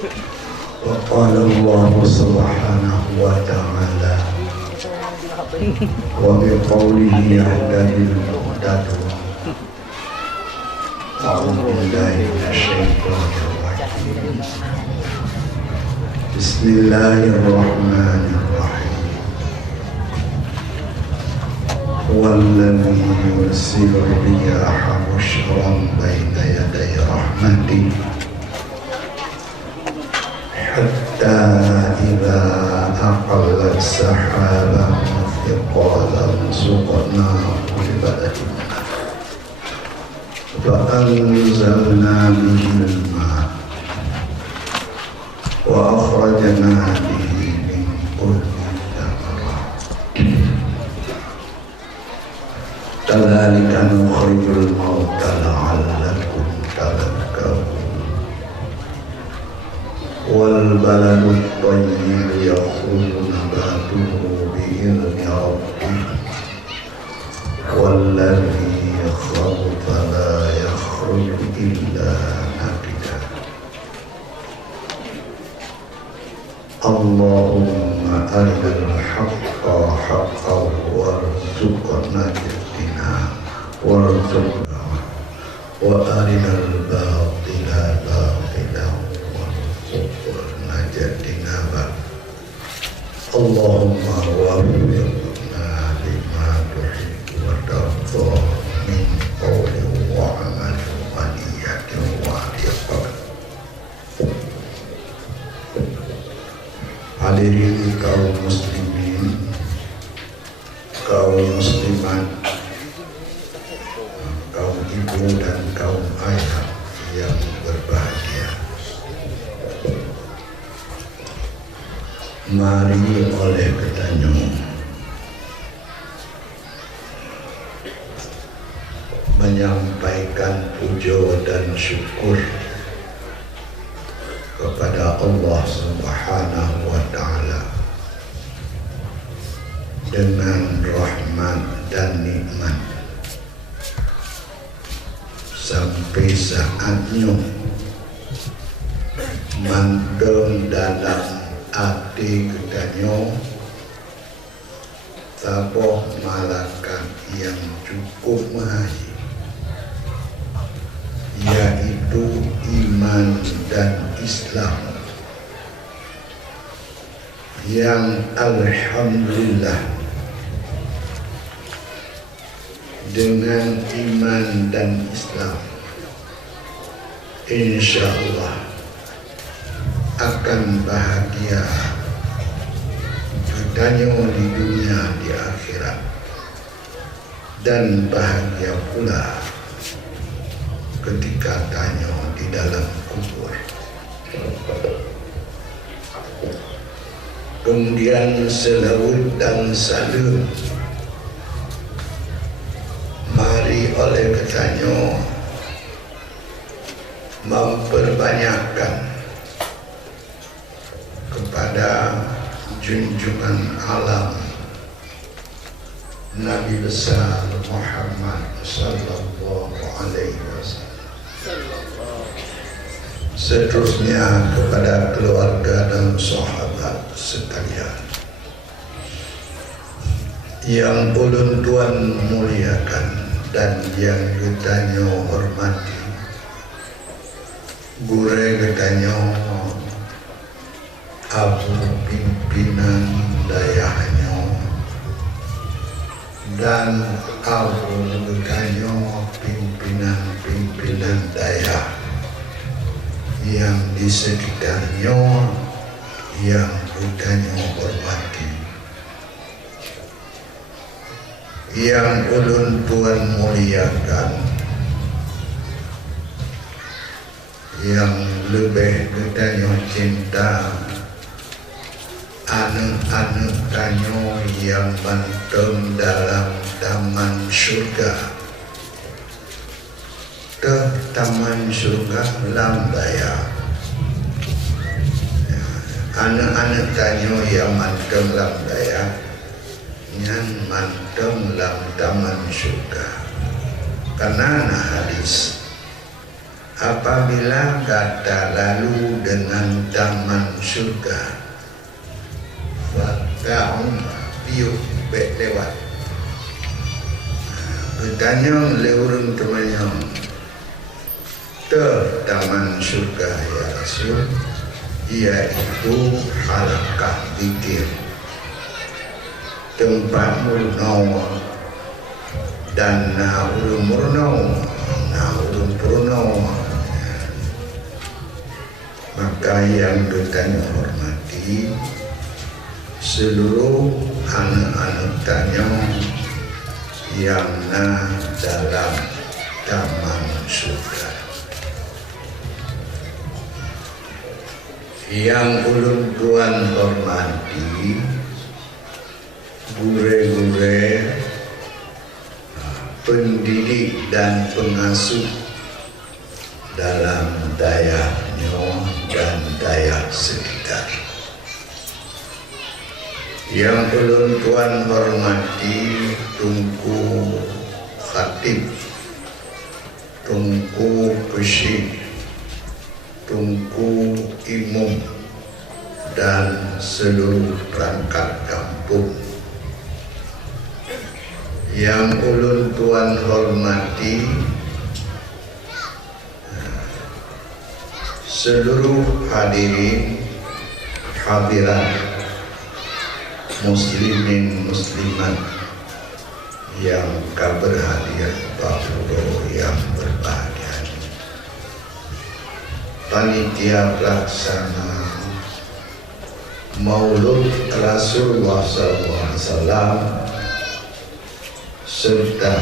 وقال الله سبحانه وتعالى وبقوله يهتدي المهتدون أعوذ بالله من الشيطان الرجيم بسم الله الرحمن الرحيم هو الذي يرسل الرياح بشرا بين يدي رحمته حتى إذا أقلت سحابا ثقالا سقناه لبلد فأنزلنا به الماء وأخرجنا به من كل الثمرات كذلك نخرج الموتى لعلكم تذكرون والبلد الطيب يخرج نباته بإذن ربه والذي خبث لا يخرج إلا نكدا اللهم أرنا الحق حقا وارزقنا اتباعه وأرنا الباطل باطلا وارزقنا اجتنابه اللهم وفقنا لما تحب وترضى من قول وعمل ونية واعتقاد. Hadirin kaum muslimin, kaum muslimat, kaum ibu dan kaum ayah yang berbahagia. Mari oleh ketanyo menyampaikan puja dan syukur kepada Allah Subhanahu wa Ta'ala dengan rahmat dan nikmat sampai saatnya manteng dalam hati ketanyo taboh malakat yang cukup mahal, yaitu iman dan Islam yang alhamdulillah dengan iman dan Islam insyaallah akan bahagia ketanyo di dunia di akhirat dan bahagia pula ketika tanya di dalam kubur. Kemudian selawat dan salam mari oleh ketanyo memperbanyakkan kepada junjungan alam Nabi besar Muhammad sallallahu alaihi wasallam. Seterusnya kepada keluarga dan sahabat sekalian yang ulun tuan muliakan dan yang kita hormati. Gure kita abu pimpinan dayahnya dan abu kita pimpinan dayah yang di sekitarnya yang budanya hormati, yang ulun tuan muliakan, yang lebih katanya cinta anak-anak kanyo yang manteng dalam taman surga. Ke taman surga Lambaya, anak-anak kanyo yang manteng Lambaya yang manteng dalam taman surga. Karena hadis apabila kata lalu dengan taman surga, Fata'un piuk bek lewat, bertanya oleh orang temannya, taman surga ya Rasul, iaitu halakah zikir, tempat murno dan urung murno, urung purno. Maka yang bertanya hormati seluruh anak-anak tanya yang dalam taman surga. Yang ulun tuan hormati gure-gure, pendidik dan pengasuh dalam dayanya dan daya sekitar. Yang ulun tuan hormati Tunku Khatib, Tunku Pesyik, Tunku Imam dan seluruh perangkat kampung. Yang ulun tuan hormati seluruh hadirin hadirat, muslimin muslimat yang berhadiah bahwa yang berbahagia, panitia pelaksana Maulud Rasulullah SAW serta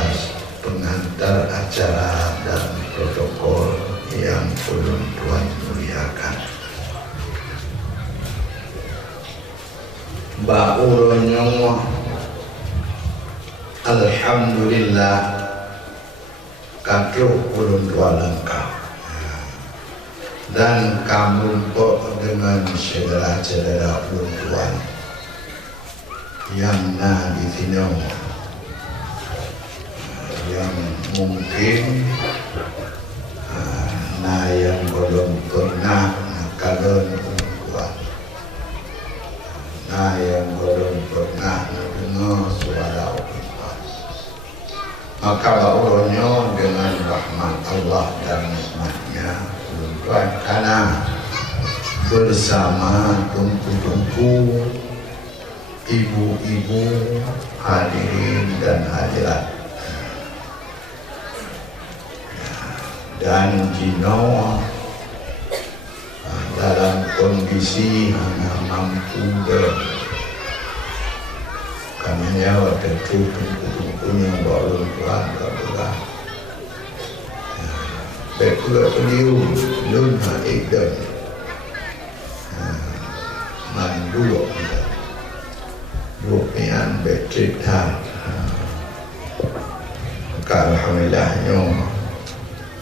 pengantar acara dan protokol yang ulun tuan muliakan. Ba'uronyo alhamdulillah katuh ulun tuan lengkap dan kamu dengan saudara-saudara ulun tuan yang di sini, yang mungkin yang belum pernah kalon kuat, yang belum pernah dengar suara Allah, maka baunya dengan rahmat Allah dan nikmatnya Tuhan, karena bersama tungku-tungku ibu-ibu hadirin dan hadirat dan jino dalam kondisi hanya mampu karena nyawa tentu tungku-tungkunya baru Tuhan berdoa betul beliau nun haidam mandul rupian bercerita alhamdulillahnya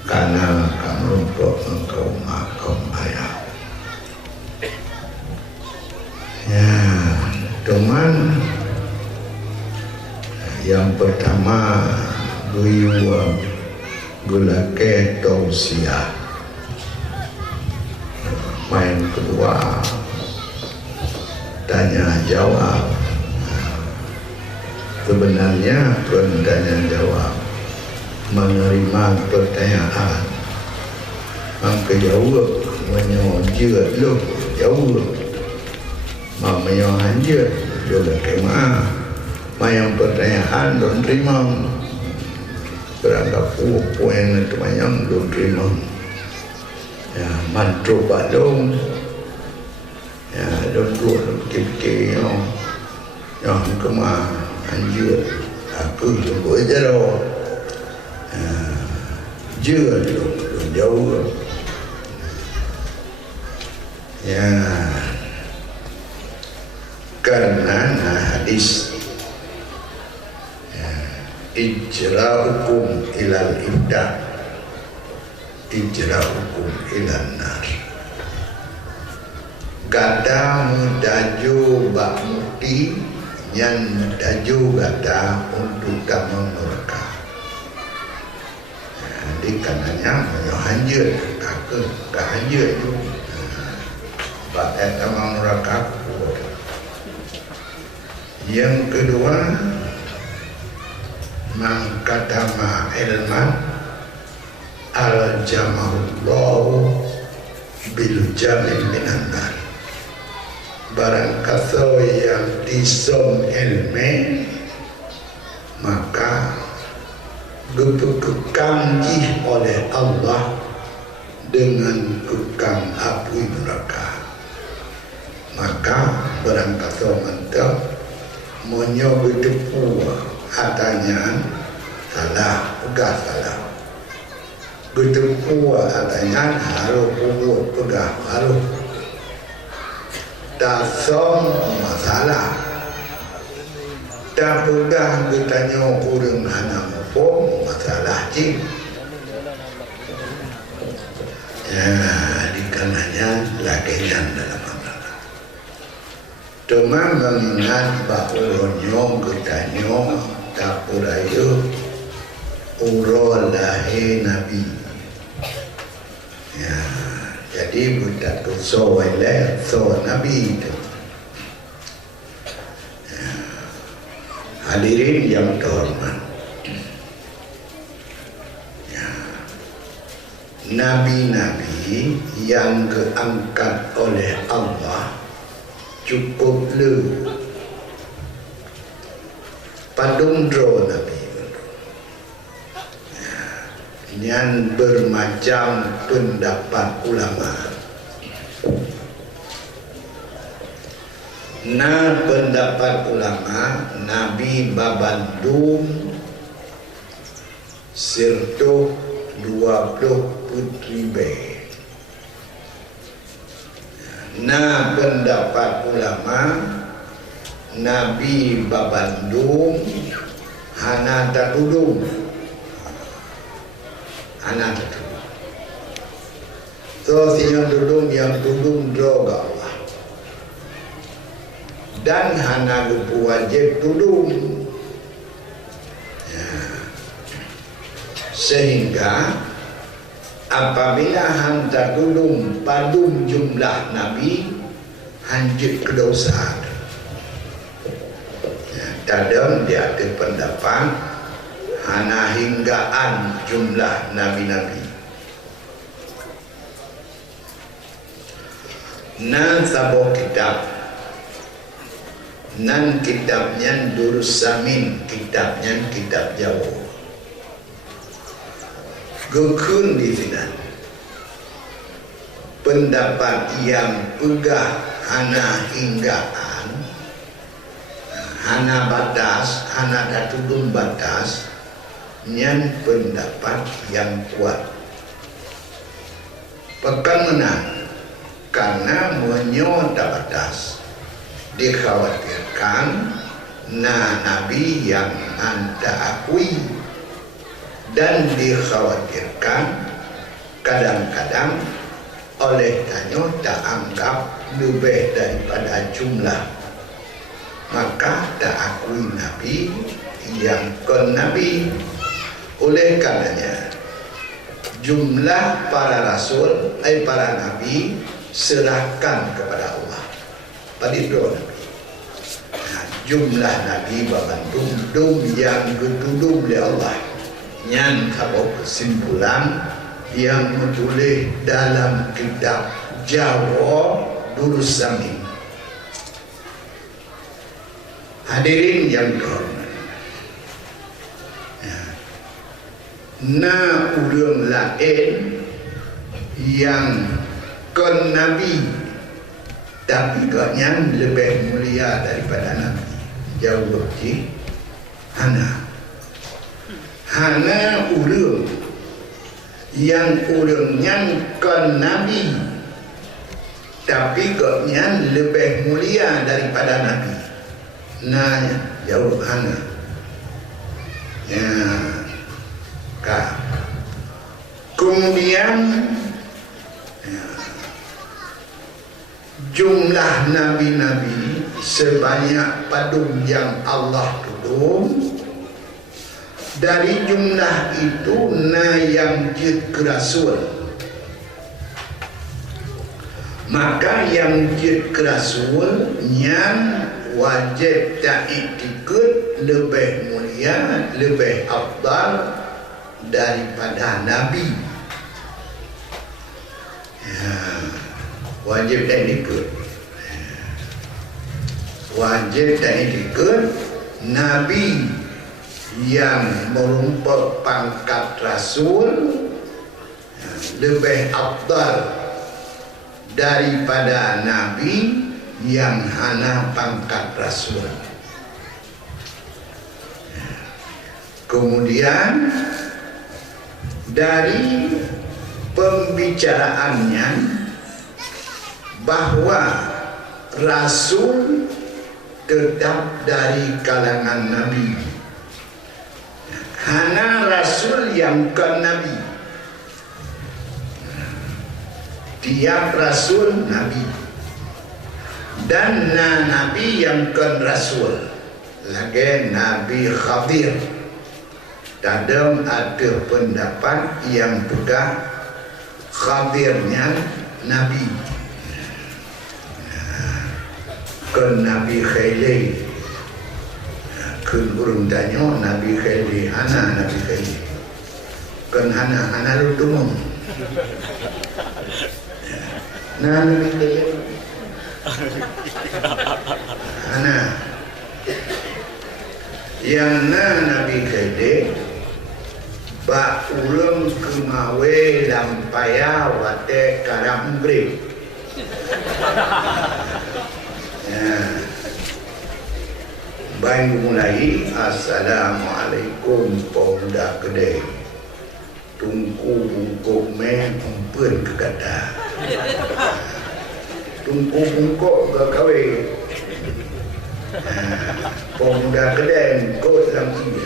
karena kamu engkau makom ayah. Ya, teman yang pertama beliau gulake tausiah. Main kedua tanya jawab. Sebenarnya tanya jawab menerima pertanyaan, maka jawab menyojir lu jawab, menyojir juga terima, yang pertanyaan don't terima, beranggap poin itu yang don't terima, ya mantu badung, ya don't do fikir yang kemana anjir, aku juga jauh. Jauh jauh ya, karena hadis ya, ijra'ukum ilal ibdah ijra'ukum ilal nar, gada mudaju bak mukti yang mudaju gada untuk kamu mereka. Di kanannya menyohanjir kahanya itu bakat tamang rakab. Yang kedua, mangkatama ilman al-jamahullahu bil jamil minan nar. Barang kata yang disom ilmi, maka dipekangji oleh Allah dengan kekang api neraka. Maka barang kata mantap menyobi depu hatanya salah, pegah salah. Berdepu hatanya harus pukul pegah harus. Tak som masalah. Tak pegah bertanya orang hana mufum masalah cing. Ya, dikananya lakian dalam amal. Cuma mengingat bahawa nyong bertanya tak purayu urol lahir Nabi. Ya. Jadi budak tu so wala so Nabi itu. Ya. Hadirin yang terhormat. Ya. Nabi-nabi yang keangkat oleh Allah cukup lu. Padundro Nabi. Yang bermacam pendapat ulama. Nah, pendapat ulama Nabi babandung serta 20 putri be. Nah, pendapat ulama Nabi babandung hana tatudung. Anak itu. So yang tudung droga Allah. Dan hana lupu wajib tudung. Ya. Sehingga apabila hantar tudung padum jumlah Nabi hanjut kedosa. Ya, kadang dia ada pendapat hana hinggaan jumlah nabi-nabi. Nan sabo kitab. Nan kitabnya Durus Samin, kitabnya kitab Jawa. Gekun di sini. Pendapat yang pegah hana hinggaan, hana batas, hana datudun batas, yang pendapat yang kuat. Pekan menang karena menyota batas dikhawatirkan Nabi yang anda akui dan dikhawatirkan kadang-kadang oleh tanya tak anggap lebih daripada jumlah, maka tak akui Nabi yang kon Nabi. Oleh karenanya jumlah para rasul, para nabi serahkan kepada Allah. Pada doa Nabi. Nah, jumlah nabi babandung yang ditudung oleh Allah. Yang kalau kesimpulan yang menulis dalam kitab Jawa Durus Samin. Hadirin yang terhormat. Na ulung lain yang kon Nabi tapi yang lebih mulia daripada Nabi jauh lebih hana ulung yang ulungnya kon Nabi tapi yang lebih mulia daripada Nabi. Nah jauh hana ya. Kemudian ya, jumlah nabi-nabi sebanyak padung yang Allah tudung. Dari jumlah itu na yang jid kerasul Maka yang jid kerasul yang wajib tak ikut lebih mulia, lebih afdal daripada Nabi. Ya, wajib tak ikut. Wajib tak ikut Nabi yang merumput pangkat Rasul lebih afdal daripada Nabi yang hanya pangkat Rasul. Kemudian dari pembicaraannya bahwa Rasul tetap dari kalangan Nabi. Hanya Rasul yang bukan Nabi. Tiap Rasul Nabi. Dan Nabi yang bukan Rasul. Lagi Nabi Khadir. Kadang ada pendapat yang pegang Khadirnya Nabi. Kan Nabi Khalil. Kan urung tanya Nabi Khalil, hana Nabi Khalil. Kan hana lu tumong. Nah Nabi Khalil. Hana. Yang Nabi Khalil ba ulung kemawe lampaya wate karam brib. Ya. Baik mulai. Assalamualaikum Pemuda Kedai. Tungku bungkuk meh umpun ke kata. Tungku bungkuk ke kawe. Pemuda Kedai kot lampu.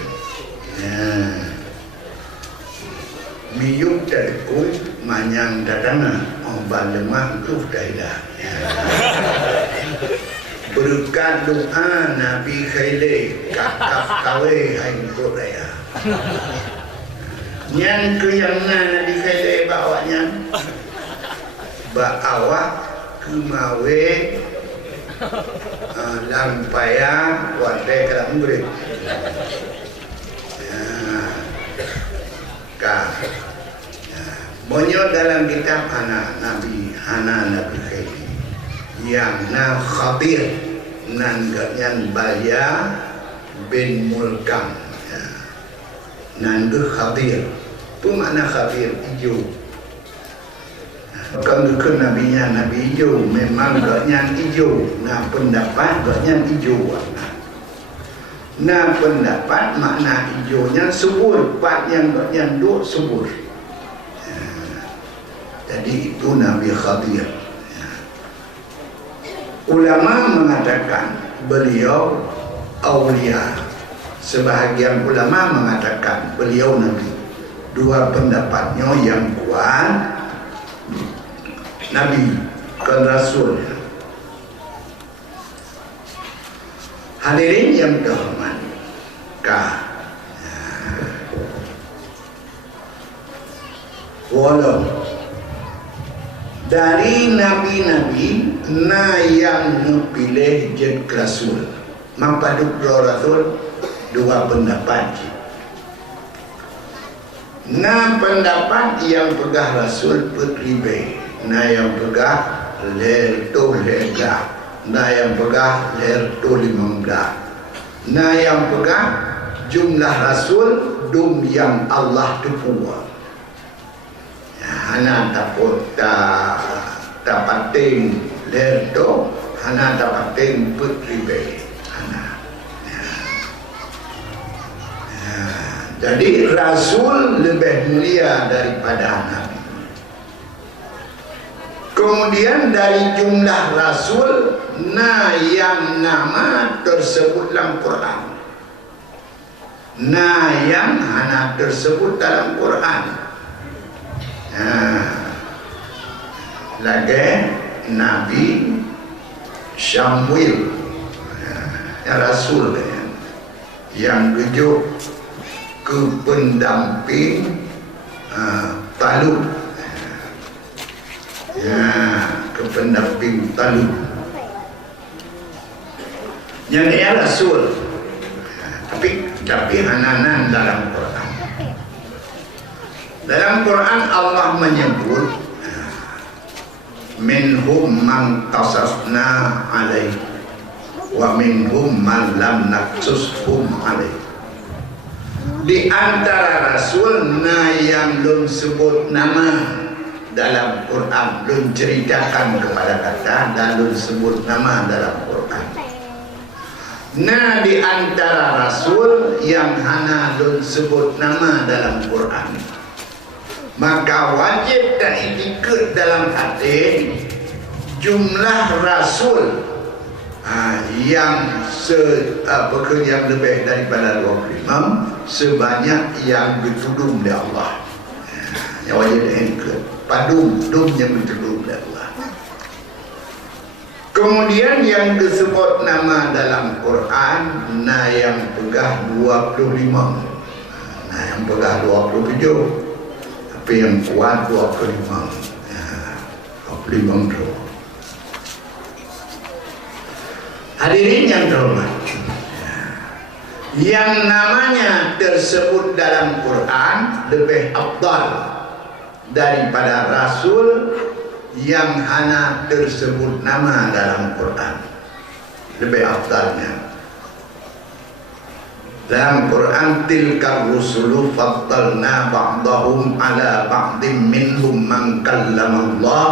Miyuk dari kuih manyang dadana ombak lemah tuh dailah. Berkat doa Nabi Khalil kakak kawe hai kot raya. Nyan ke yang Nabi Khalil bawanya bawa ke mawe lampaya wadai kalam murid. Monyo dalam kitab anak Nabi Khalil yang na Khabir nan ganyan Baya bin Mulkam nan ge Khabir tu makna Khabir hijau. Kalau ke nabinya Nabi hijau memang ganyan hijau. Nah pendapat ganyan hijau warna. Nah pendapat makna hijaunya subur, part yang ganyan dua subur. Jadi itu Nabi Khadir. Ulama mengatakan beliau aulia. Sebahagian ulama mengatakan beliau Nabi. Dua pendapatnya yang kuat Nabi dan Rasul. Hadirin yang terhormat, walau dari nabi-nabi na yang pilih jadi Rasul, mampaduk Rasul dua pendapat. Na pendapat yang pegah Rasul putribe, na yang pegah ler tu lega, na yang pegah ler tu 15, na yang pegah jumlah Rasul dum yang Allah tepua. Hana takut tak penting ler tu, hana tak penting putribe. Jadi Rasul lebih mulia daripada Nabi. Kemudian dari jumlah Rasul na yang nama tersebut dalam Quran, na yang hana tersebut dalam Quran. Lagi Nabi Samuel, Rasul yang kejuk ke pendamping Talut, ke pendamping talu. Yang dia Rasul. Tapi hananan dalam Quran. Dalam Quran Allah menyebut minhum man qasasna alaih wa minhum man lam naqsushum alaih. Di antara Rasul yang belum sebut nama dalam Quran, belum ceritakan kepada kata dan belum sebut nama dalam Quran. Nah, di antara Rasul yang hana belum sebut nama dalam Quran, maka wajib dan ikut dalam hati jumlah Rasul yang yang lebih daripada 25 sebanyak yang bertudung dari Allah. Yang wajib dan ikut padung yang bertudung dari Allah. Kemudian yang disebut nama dalam Quran, yang pegah 25, yang pegah 27, tapi yang kuat 25. 25 tu. Hadirin yang terhormat, yang namanya tersebut dalam Quran lebih afdal daripada Rasul yang hana tersebut nama dalam Quran. Lebih afdalnya dalam Quran, tilkar rusulu faddalna ba'dahum ala ba'dim minhum man kallamallah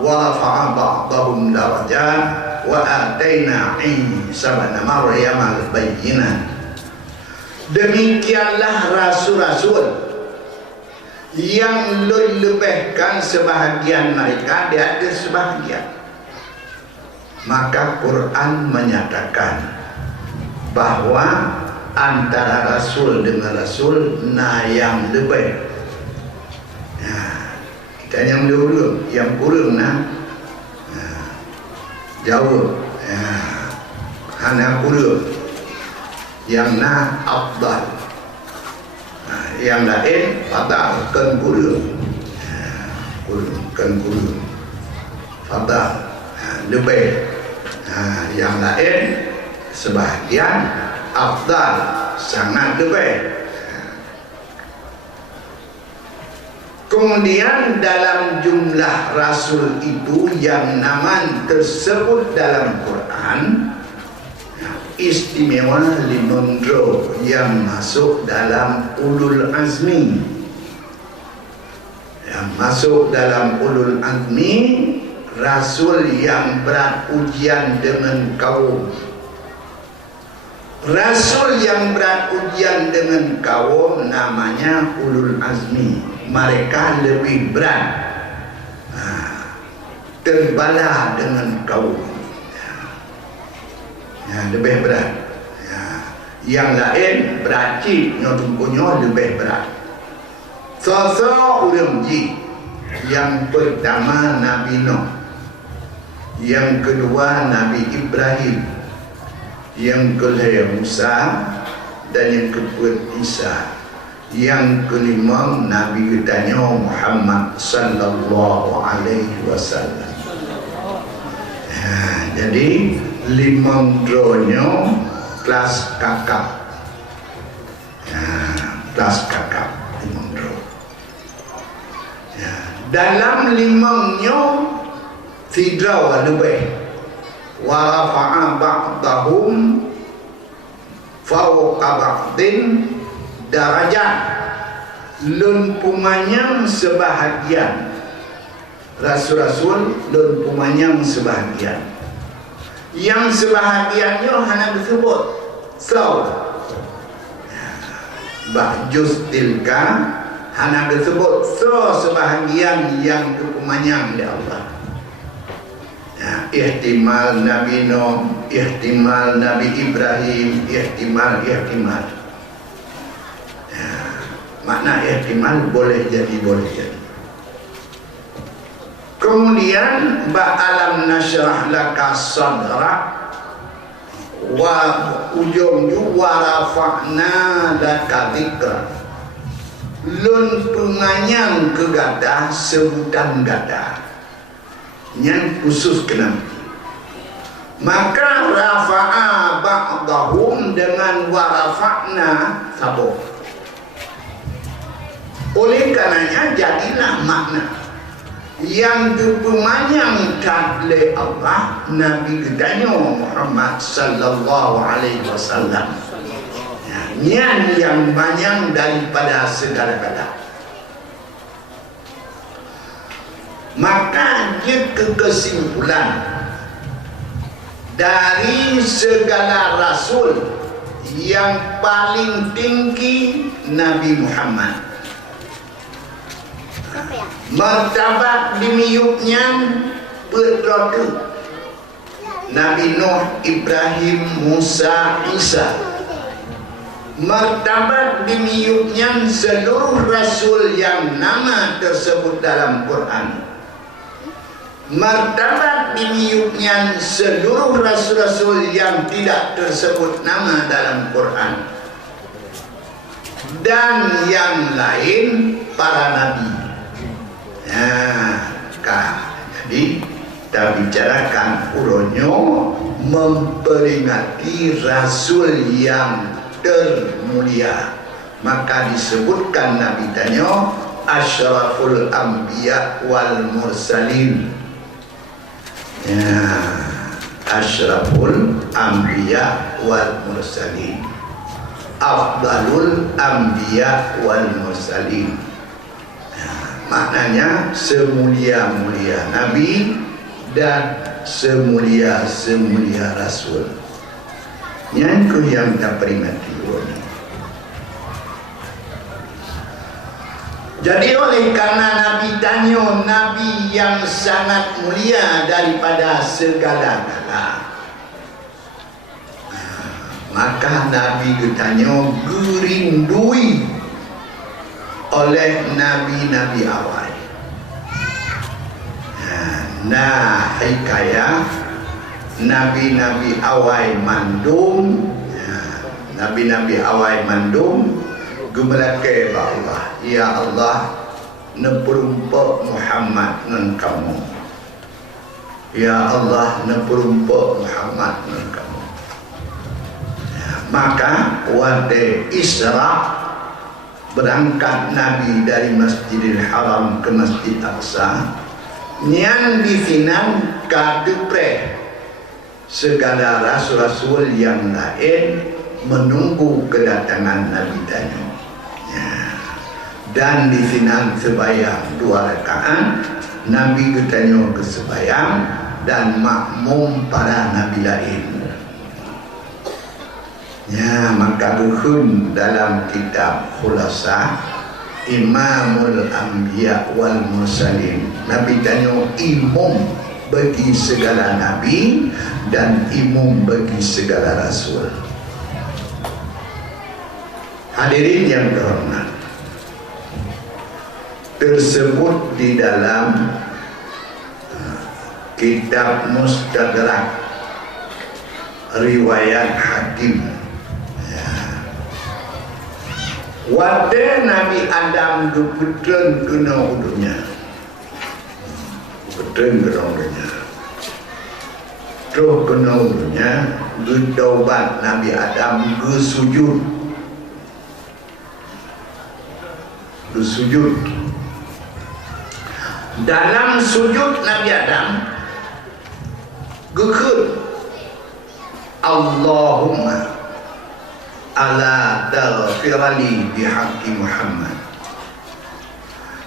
wa rafa'a ba'dahum darajat wa ataina Isa ibn Maryam al-bayyinat. Demikianlah rasul-rasul yang lebihkan sebahagian mereka di atas sebahagian. Maka Quran menyatakan bahwa antara Rasul dengan Rasul yang lebih. Kita yang dulu, yang kurang jauh, hanya kurang, yang afdal, yang lain fadal kan kurang, fadal lebih, yang lain sebahagian afdal sangat lebih. Kemudian dalam jumlah Rasul itu yang nama tersebut dalam Quran istimewa 5 yang masuk dalam ulul azmi. Yang masuk dalam ulul azmi, Rasul yang berat ujian dengan kaum. Rasul yang berat ujian dengan kaum namanya ulul azmi. Mereka lebih berat terbala dengan kaum, lebih berat. Yang lain beracik nyotungkunyo lebih berat. Sosok orang ji, yang pertama Nabi Nuh, yang kedua Nabi Ibrahim, yang kelima Musa, dan yang keempat Isa. Yang kelima Nabi kita Muhammad sallallahu alaihi wasallam. Jadi 5 kelas kakap. Kelas kakap 5. Dalam 5 tidraw lebih. Wa rafa'a ba'dahum fawqa ba'din darajat, lumpumannya sebahagian Rasul-Rasul, lumpumannya sebahagian. Yang sebahagiannya hanya disebut so ba'jus tilka, hanya disebut so sebahagian yang lumpumannya di Allah. Ihtimal Nabi Nuh, ihtimal Nabi Ibrahim, ihtimal. Makna ihtimal boleh jadi. Kemudian ba'alam nasyrah laka sadrak, wa ujungnya wa rafa'na laka dzikra. Lun penganyang ke gadah sebutan gadah. yang khusus ke Nabi. Maka rafa'a ba'dahum dengan warafa'na sabuk. Oleh karenanya jadilah makna yang dipermanyangkan oleh Allah Nabi kita Muhammad sallallahu alaihi wasallam. Yang banyak daripada segala-gala. Maka dia kesimpulan dari segala rasul yang paling tinggi Nabi Muhammad. Martabat dimiupnya berdoa Nabi Nuh, Ibrahim, Musa, Isa. Martabat dimiupnya seluruh rasul yang nama tersebut dalam Quran. Martabat dimiupnya seluruh rasul-rasul yang tidak tersebut nama dalam Quran. Dan yang lain para nabi. Jadi kita bicarakan uronyo memperingati rasul yang termulia. Maka disebutkan Nabi tanya Asyraful Anbiya wal Mursalin. Asyraful Anbiya wal Mursalin, Afdalul Anbiya wal Mursalin. Maknanya semulia-mulia Nabi dan semulia-semulia Rasul. Yang kita peringati ini. Jadi oleh karena Nabi tanya Nabi yang sangat mulia daripada segala-gala, maka Nabi ditanya gerindui oleh nabi-nabi awal. Nah, hikayah nabi-nabi awal mandum, nabi-nabi awal mandum gemelakai Allah, ya Allah neperumpak Muhammad dengan kamu, ya Allah neperumpak Muhammad dengan kamu. Maka waktu Isra berangkat Nabi dari Masjidil Haram ke Masjid Aqsa, yang difinan kadupre segala rasul-rasul yang lain menunggu kedatangan Nabi tanya. Dan difinan sebayang 2 rakaat, Nabi bertanya ke sebayang dan makmum para Nabi lain. Maka bukan dalam kitab Khulasah Imamul Anbiya wal Mursalin, Nabi tanya imam bagi segala nabi dan imam bagi segala rasul. Hadirin yang terhormat, tersebut di dalam kitab Mustadrak riwayat Hakim. Waktu Nabi Adam dupetun kena udunya, terus kena udunya, gedaubat Nabi Adam gesujud, dalam sujud Nabi Adam gekut Allahumma ala taghfirali bihaqqi Muhammad.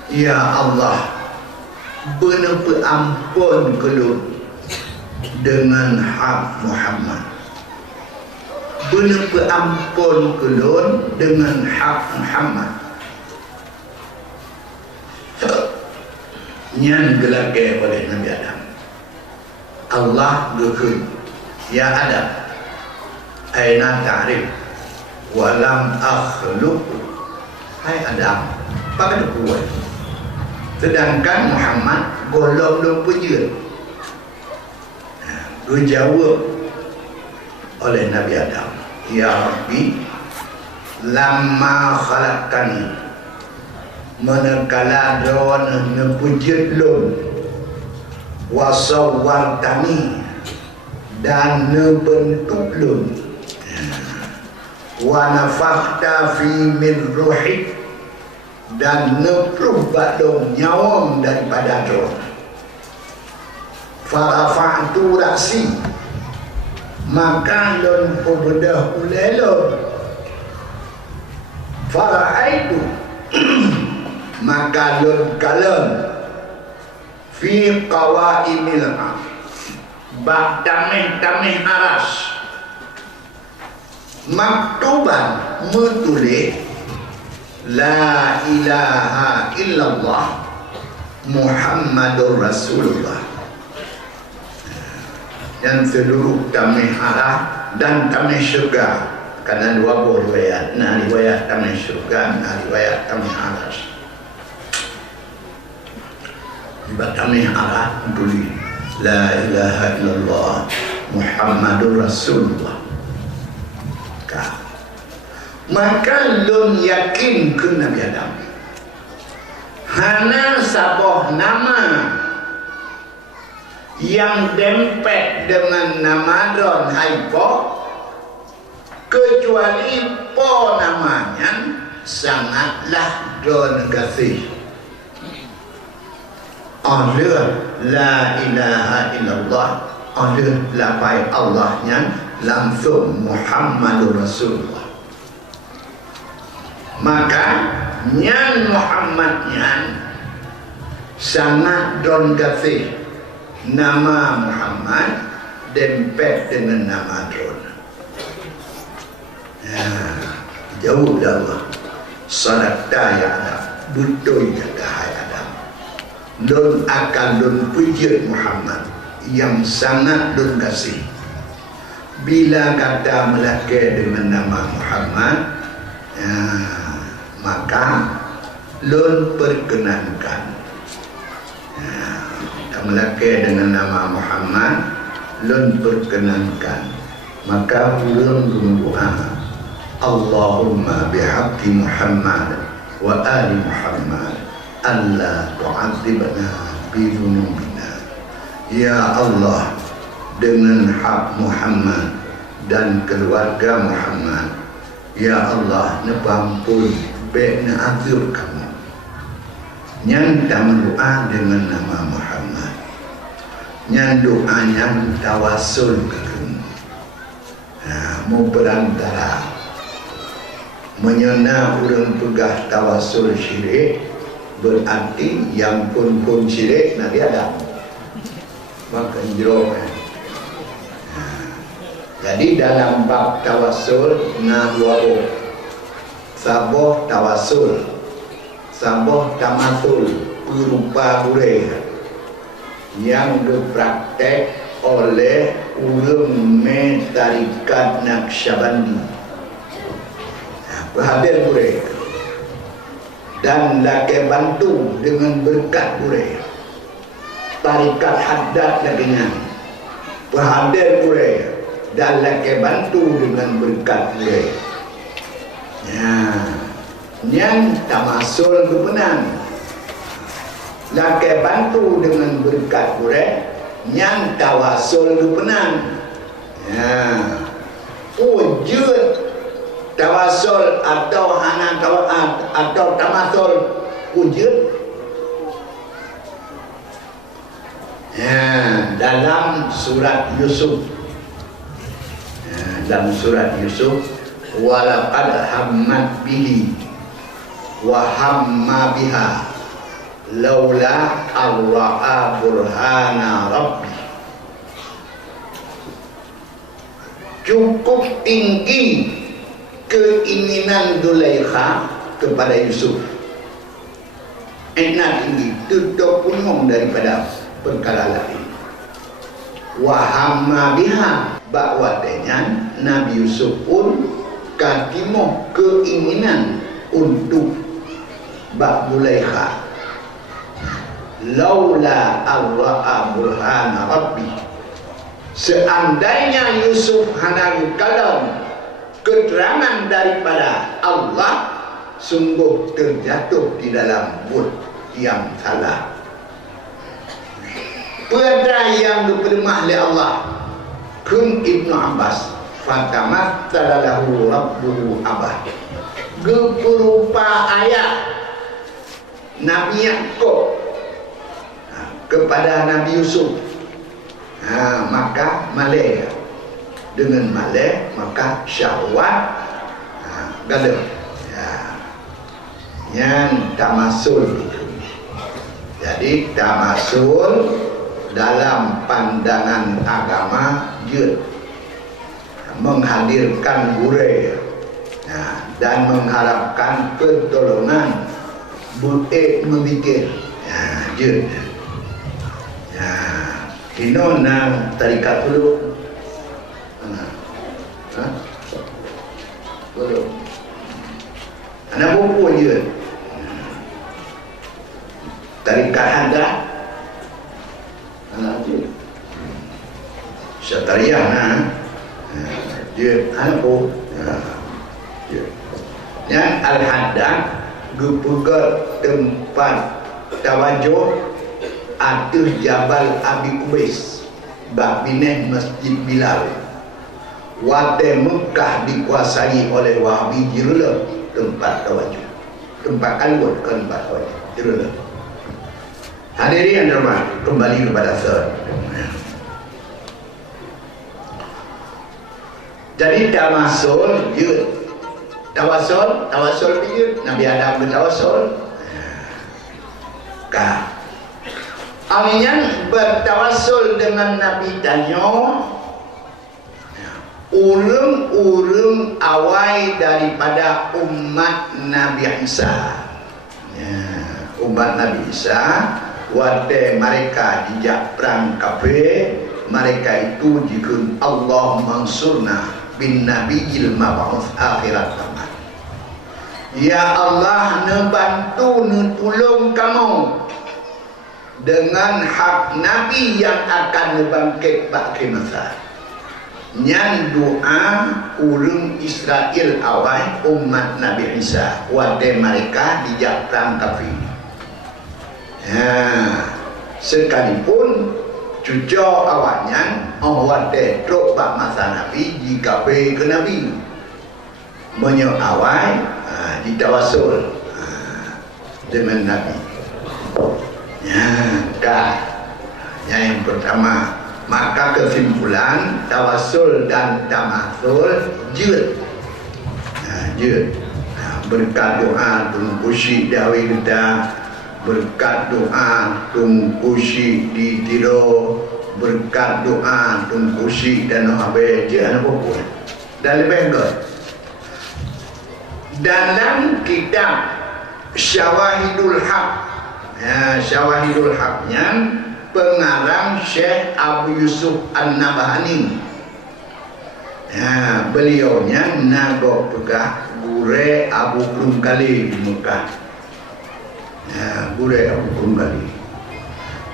Ya Allah, benar ampun kelun dengan hak Muhammad. Benar ampun kelun dengan hak Muhammad. Yang gelagai oleh Nabi Adam. Allah gekut, ya Adam, aina ta'rif walam akhluq, hai Adam, pakai kuat. Sedangkan Muhammad golong lumpujur. Dijawab oleh Nabi Adam, ya Rabbi, lama khalaqani, manakala dawan nepujud lum, wa sawwartani, dan ngebentuk lun, wa nafakhta fi min ruhik, dan nepruh badong nyawang daripada roh. Farafa'tu ra'si, maka lun pebedah ulelon. Fara'aitu, maka lun kalon fi qawaimil bak tamih aras maktuban metulis la ilaha illallah Muhammadur Rasulullah. Yang seluruh tamih arah dan tamih syurga, karena dua buah riwayat, nah riwayat tamih syurga, nah riwayat tamih aras. Ibarat tamih arah tulis la ilaha illallah Muhammadur Rasulullah. Maka lun yakin ke Nabi Adam, hana saboh nama yang dempet dengan nama Don Haipo, kecuali po namanya sangatlah Don Gasih. Oleh la ilaha illallah, oleh lapai Allahnya langsung Muhammadur Rasulullah. Maka nyan Muhammad nyan sangat Don Gasih. Nama Muhammad dempet dengan nama Don. Jauh dah Allah. Sadaqta ya Adam, betul kata hai Adam. Don akan don puji Muhammad yang sangat don kasih. Bila kata melaka dengan nama Muhammad, maka lun perkenankan. Melaka dengan nama Muhammad, lun perkenankan, maka lun berdoa, Allahumma bihaqqi Muhammad wa ali Muhammad alla tu'adzibna bi dzunubina. Ya Allah, dengan hak Muhammad dan keluarga Muhammad, ya Allah, nepampun baik azab kamu. Yang kita berdoa dengan nama Muhammad, yang doanya tawasul ke kamu. Mau berantara menyena orang pegah tawasul syirik, berarti yang pun syirik Nabi Adam. Maka jero. Jadi dalam bab tawasul na dua saboh tawasul, saboh tamasul, berupa boleh yang dipraktek oleh ulama tarikat Naqsyabandi. Berhadir boleh dan laki bantu dengan berkat boleh. Tarikat Haddad lakinya berhadir boleh dan laki bantu dengan berkat boleh. Yang tamasul kebenan laki bantu dengan berkat boleh, yang tawasul kebenan. Wujud tawasul atau hana atau tamasul wujud dalam surat Yusuf. Dalam surat Yusuf, walaqad hammat bihi wa hamma biha laula ar-ra'a burhana rabbi. Cukup tinggi keinginan Zulaikha kepada Yusuf. Enak tinggi, tutup penuh daripada perkara lain. Wahamma biha, bakwatenya Nabi Yusuf pun katimoh keinginan untuk bak Zulaikha. Laula ar-ra'a burhana rabbi, seandainya Yusuf hendak kalam keterangan daripada Allah, sungguh terjatuh di dalam but yang salah. pada yang dipermah oleh Allah. Kun Ibnu Abbas fatamatsala lahu rabbuhu abad. Berupa ayat Nabi Yakub kepada Nabi Yusuf. Maka malai dengan malai maka syahwat gaduh. Yang tamasul itu. Jadi tamasul dalam pandangan agama dia menghadirkan gurai dan mengharapkan pertolongan memikir dia. Kino nang tarikat dulu. Dulu. Anak buku je. Tarikat hadap. Anak je. Syatariah dia anak buku. Yang al-hadap gupuga tempat tawajuh atus Jabal Abi Uwais bak bineh Masjid Bilal. Wate Mekah dikuasai oleh Wahabi Jirula tempat tawajuh, tempat kalwat ke tempat tawajuh Jirula. Hadirin yang hormat, kembali kepada surat. Jadi tamasul yud, tawasul yud, Nabi Adam bertawasul. Aminyan bertawasul dengan Nabi Tanyo urung awai daripada umat Nabi Isa. Umat Nabi Isa wate mereka dijak perang kafir, mereka itu jikun Allah mansurna bin nabiyil mab'uts akhirat zaman. Ya Allah nebantu netulung kamu dengan hak Nabi yang akan bangkit bagi masa. Nyan doa urung Israel awal umat Nabi Isa wate mereka dijak perang kafir. Sekalipun cucu awaknya wate truk bak masa Nabi jika ke Nabi menyo awal ditawasul dengan Nabi. Yang pertama, maka kesimpulan tawasul dan tamasul jud. Berkat doa tungkusi dawi kita, berkat doa tungkusi di tidur, berkat doa tungkusi dan habis je anak buku. Dan lebih enggak. Dalam kitab Syawahidul Haq, Syawahidul Haqnya pengarang Syekh Abu Yusuf An-Nabhani. Beliaunya nagok pegah gure Abu Kurungkali di Mekah. Gure Abu Kurungkali.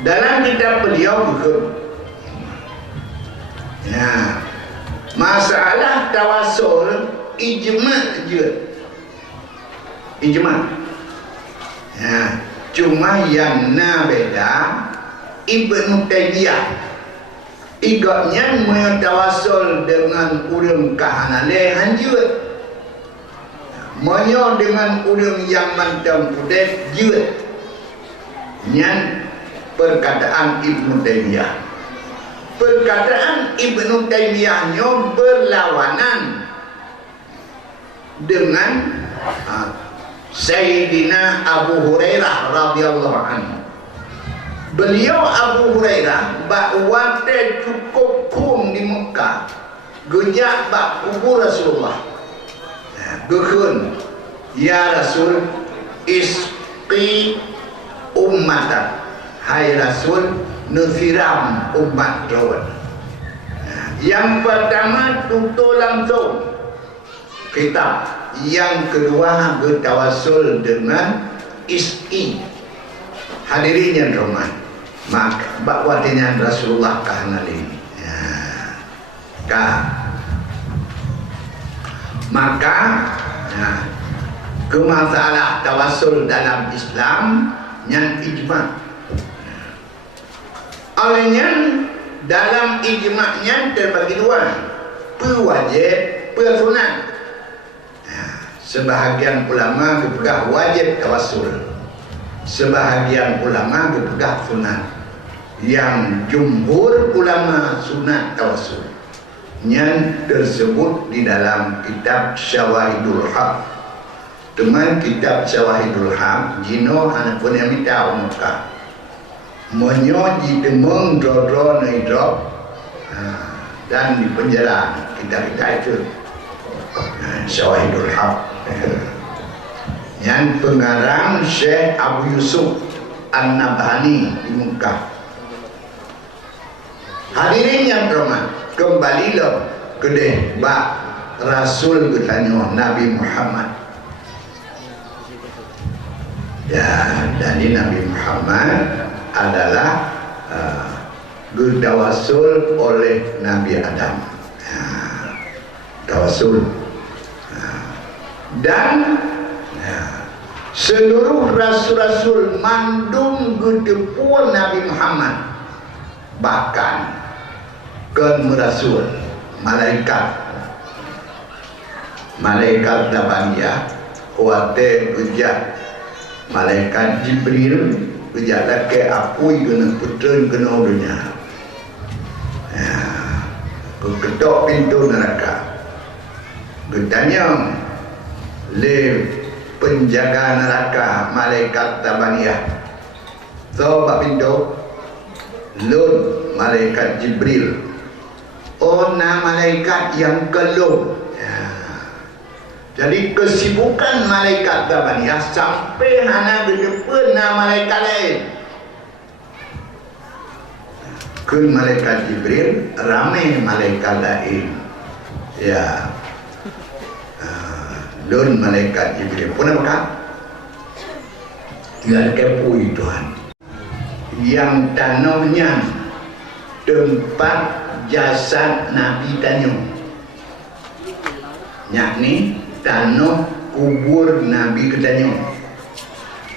Dalam kitab beliau berkata, masalah tawasul ijma' je. Ijma'. Cuma yang beda Ibnu Taimiyah igaknya mentawasul dengan urang kahanale hanjut, monyo dengan urang yang mantam pudet jut. Nyan perkataan Ibnu Taimiyah. Perkataan Ibnu Taimiyah nyo berlawanan dengan Sayyidina Abu Hurairah radhiyallahu anhu. Beliau Abu Hurairah bahawa cukup kum di Mekah gejak bak kubur Rasulullah. Gehun, ya Rasul isqi ummatan, hai Rasul nusiram umat rawan. Yang pertama tutur langsung kitab, yang kedua bertawasul dengan isqi. Hadirin yang rahmat, bakwatinya Rasulullah kahanali. Maka ke masalah tawasul dalam Islam yang ijma'. Olehnya dalam ijma'nya terbagi dua, pewajib, pesunat. Sebahagian ulama berpegang wajib tawassul, sebahagian ulama berpegang sunat. Yang jumhur ulama sunat tawassul yang tersebut di dalam kitab Syawahidul Haq. Teman kitab Syawahidul Haq jino anak pun yang minta umumkan menyoji demeng drodro naidrop dan di penjara kita itu Syawahidul Haq yang pengarang Syekh Abu Yusuf An-Nabhani di Mekah. Hadirin yang berhormat, kembalilah ke bab Rasul bertanya Nabi Muhammad. Ya, jadi Nabi Muhammad adalah bertawasul oleh Nabi Adam. Tawasul. Dan seluruh rasul-rasul mandum gedepun Nabi Muhammad, bahkan kan merasul malaikat Dabaniyah kuate kerja malaikat Jibril kerja laki apui kena putun kena dunia ketok pintu neraka bertanya le penjaga neraka malaikat Dabaniyah so bak pintu lun malaikat Jibril. Oh, malaikat yang keluh. Jadi kesibukan malaikat Dabaniyah sampai hana berdepan malaikat lain. Kun malaikat Jibril ramai malaikat lain. Ya. Lun malaikat Jibril pun apa? Tinggal kepui Tuhan. Yang tanahnya tempat jasad Nabi Tanyo, yakni tanah kubur Nabi Kedanyo,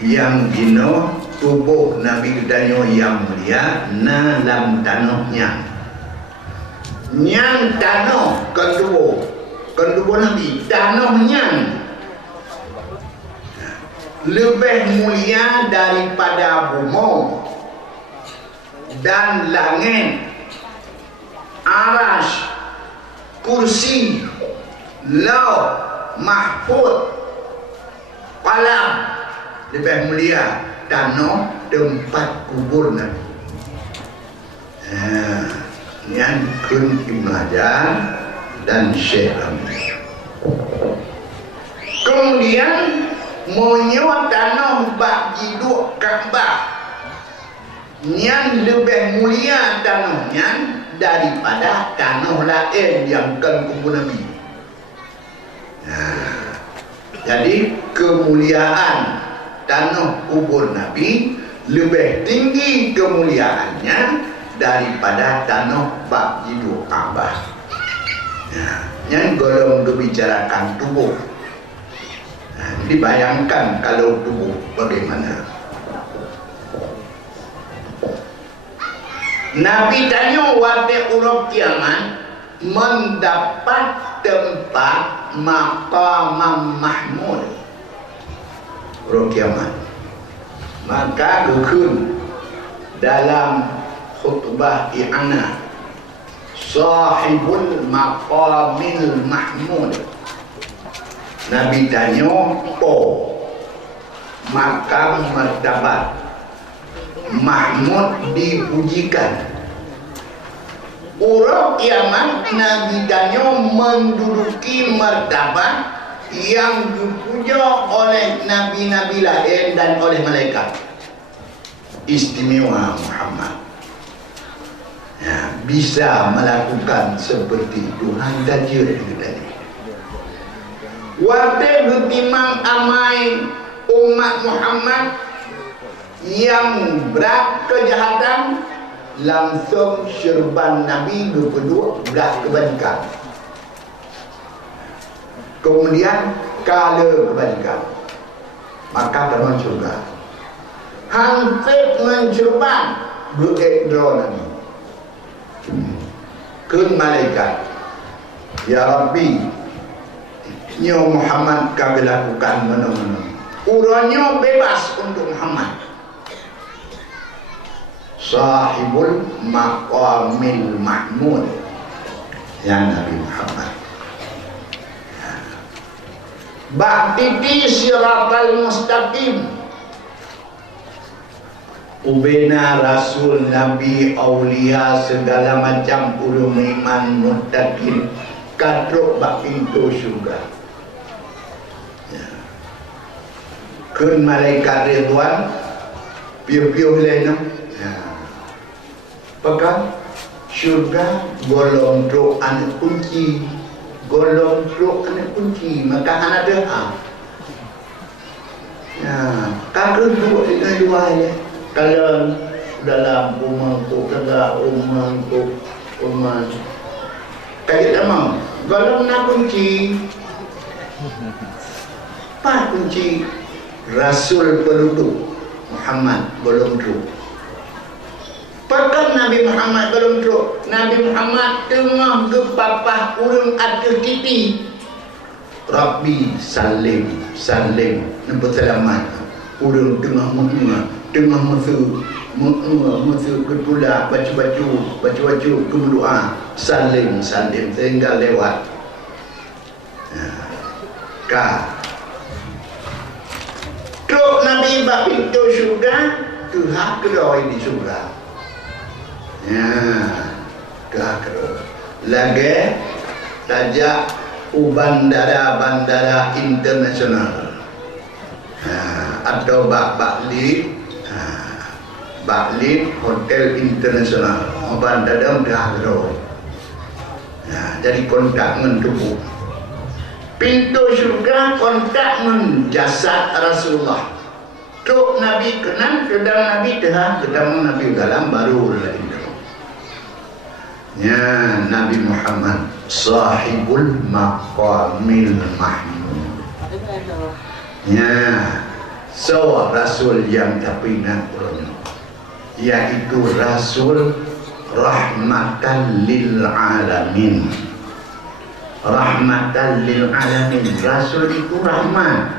yang dino tubuh Nabi Kedanyo yang mulia dalam tanahnya. Yang tanah kedua Nabi tanahnya lebih mulia daripada bumi dan langit, arash, kursi, law, mahfud, qalam, lebih mulia tanah tempat kubur Nabi. Yang kun Ibn Hajar dan Syekh Ramli. Kemudian monyo tanah bak jiduk Ka'bah yang lebih mulia tanahnya daripada tanah lain yang kan kubur Nabi. Jadi kemuliaan tanah kubur Nabi lebih tinggi kemuliaannya daripada tanah bak jiduk Ka'bah. Yang golong membicarakan tubuh. Jadi bayangkan kalau tubuh bagaimana. Nabi tanya waktu urut kiamat mendapat tempat maqam mahmud urut kiamat. Maka dukun dalam khutbah i'anah sahibul maqamil mahmud. Nabi tanya makam martabat mahmud dipujikan. Urut kiamat Nabi tanya menduduki martabat yang dipuja oleh nabi-nabi lain dan oleh malaikat. Istimewa Muhammad. Bisa melakukan seperti Tuhan dan Jira tadi. Waktu bertimang amai umat Muhammad yang berat kejahatan, langsung syurban Nabi kedua berat kebaikan. Kemudian kala kebaikan, maka dalam surga hansip mensyurban Beredra Nabi. Kun malaikat, ya Rabbi, nyo Muhammad kami lakukan mana-mana. Uranya bebas untuk Muhammad. Sahibul maqamil mahmud, ya Nabi Muhammad. Ba'titi siratal mustaqim. Ubena Rasul, Nabi, Aulia, segala macam ulum iman muttaqin kadruk bak pintu syurga. Ya. Kun malaikat Ridwan piu-piu lena. Ya. Pegang syurga golong truk anak kunci. Golong truk anak kunci, maka anak doa. Ya, kakak dua dengan dua ya. Kalau dalam umangku, kalau umangku, kayak emang golong nak kunci, apa kunci? Rasul peluduk Muhammad golong truk. Pakan Nabi Muhammad belum truk. Nabi Muhammad tengah gepapah urung atas titi. Rabbi salim, salim, nampak selamat. Urung tengah mengenga, tengah mesuk ketulak, baca-baca, keberdoa. Salim, salim, sehingga lewat. Truk Nabi bak pintu syurga, Tuhan kedoi di syurga. Ya, kakak lagi saja bandara internasional atau baklit hotel internasional bandara kakak. Jadi kontak dengan tubuh pintu syurga, kontak dengan jasad Rasulullah. Truk Nabi kenal, kedang Nabi dah, kedang Nabi dalam baru lagi. Ya Nabi Muhammad sahibul maqamil mahmud. Ya, so Rasul yang terpingat ulama, yaitu Rasul rahmatan lil alamin. Rahmatan lil alamin. Rasul itu rahmat.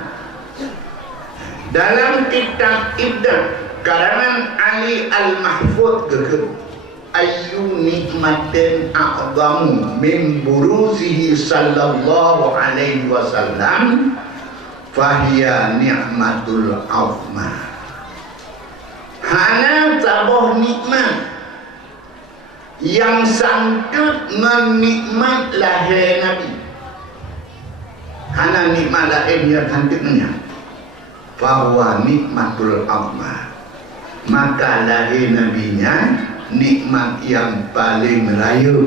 Dalam kitab Ibdah karangan Ali Al-Mahfud kekut, ayyu nikmatin a'zamu min buruzihi sallallahu alaihi wasallam fahiya ni'matul azma. Hana tabah nikmat yang sangkut menikmat lahir Nabi. Hana nikmat lahir yang sangkutnya fahuwa nikmatul azma. Maka lahir Nabinya nikmat yang paling raya.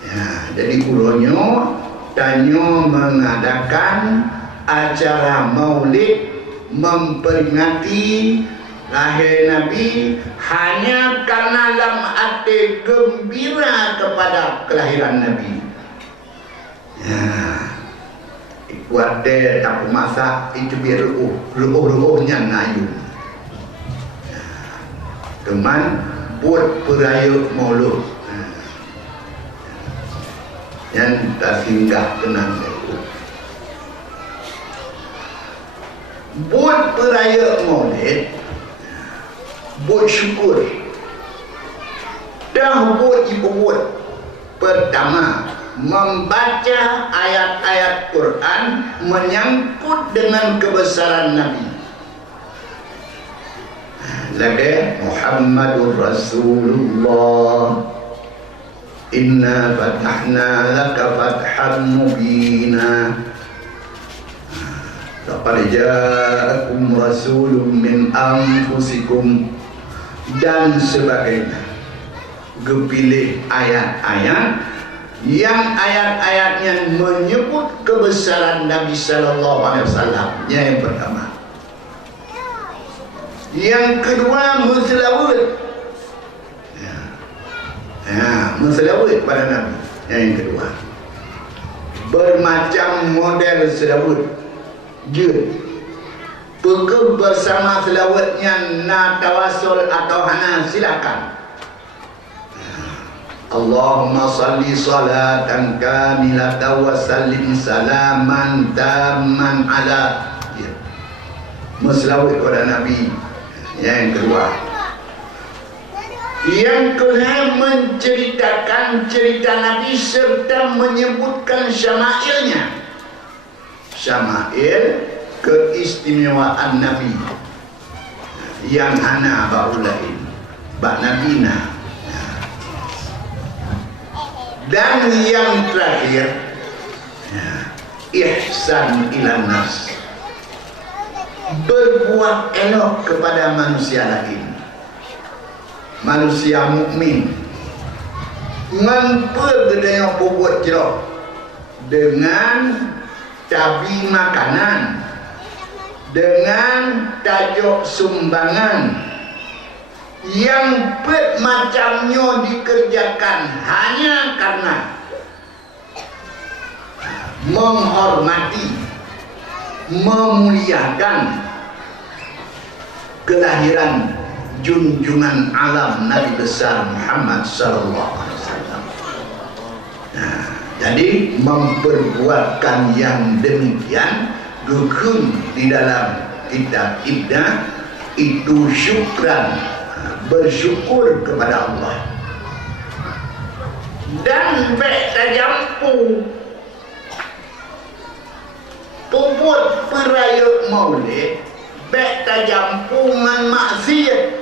Ya, jadi uronyo tanyo mengadakan acara maulid memperingati lahir Nabi hanya karena lam hati gembira kepada kelahiran Nabi. Ya, kuatir tak masak itu biar ruh-ruhnya ngayun. Ya, teman buat peraya maulud yang tak singgah tenang itu. Buat peraya maulid, buat syukur. Dah buat ibu buat. Pertama, membaca ayat-ayat Quran menyangkut dengan kebesaran Nabi. Lagi Muhammadur Rasulullah, inna fatahna laka fathan mubina, laqad ja'akum rasulun min anfusikum, dan sebagainya. Gepilih ayat-ayat yang ayat-ayatnya menyebut kebesaran Nabi sallallahu alaihi wasallam. Yang pertama. Yang kedua, menselawat. Menselawat pada Nabi. Yang kedua, bermacam model selawat. Jud Pekeh bersama selawatnya na tawasul atau hana silakan. Allahumma salli salatan kamilatan wa sallim salaman tamman ala. Selawat kepada Nabi. Yang kedua, yang kedua menceritakan cerita Nabi serta menyebutkan syama'ilnya. Syama'il, keistimewaan Nabi yang hana ba'ulain bak Nabina. Dan yang terakhir, ihsan ila nafs, berbuat elok kepada manusia lain, manusia mukmin. Ngempel gedenya buat jerok dengan cabi makanan, dengan tajuk sumbangan yang macamnya dikerjakan hanya karena menghormati, memuliakan kelahiran junjungan alam Nabi besar Muhammad sallallahu alaihi wasallam. Jadi memperbuatkan yang demikian dukun di dalam kitab Ibdah itu syukran, bersyukur kepada Allah. Dan baik tajampu puput peraya maulid, baik tajampu man maksiat.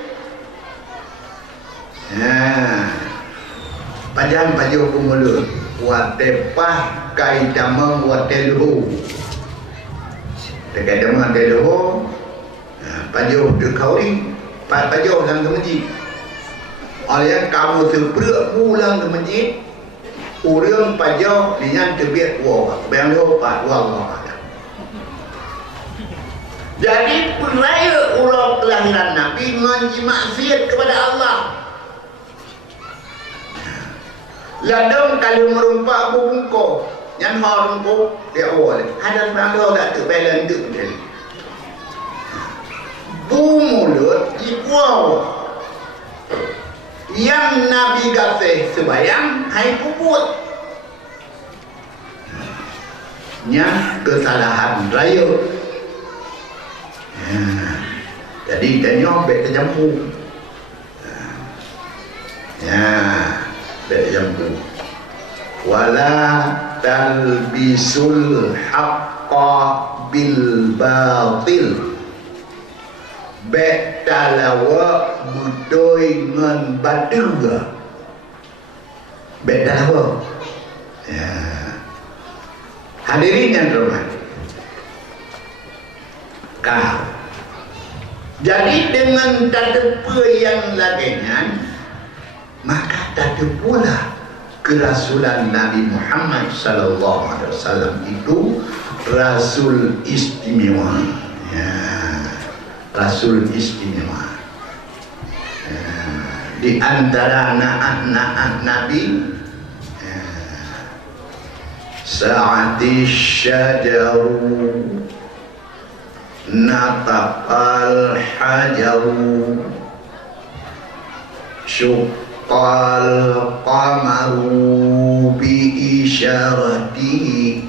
Pajang kumulut watepah kai damang watelhu. Dekat damang telhu pajuh dekauri, pajuh dalam ke masjid. Oleh kamu terperuk pulang ke masjid, urang pajuh dengan terbiat wa, bayang lepas Allah. Jadi peraya ulang kelahiran Nabi menji maksiat kepada Allah. Ladang kalau merumpak bungko, yang harumko dia awal. Ada orang tak terpelan itu betul. Bu mulut dikuau. Yang Nabi kasih sebayang hai puput. Nya kesalahan raya. Jadi tanya bet tercampur. Bet tercampur. Wala talbisul haqqa bil batil. Bet talawa budoi ngan batil. Bet talawa. Hadirin yang terhormat. Jadi dengan tadapa yang laginya, maka tadapa pula kerasulan Nabi Muhammad sallallahu alaihi wasallam itu rasul istimewa. Rasul istimewa. Di antara anak-anak Nabi, sa'ati syajaru nataqal hajaru syuqqal qamaru bi isyaratihi.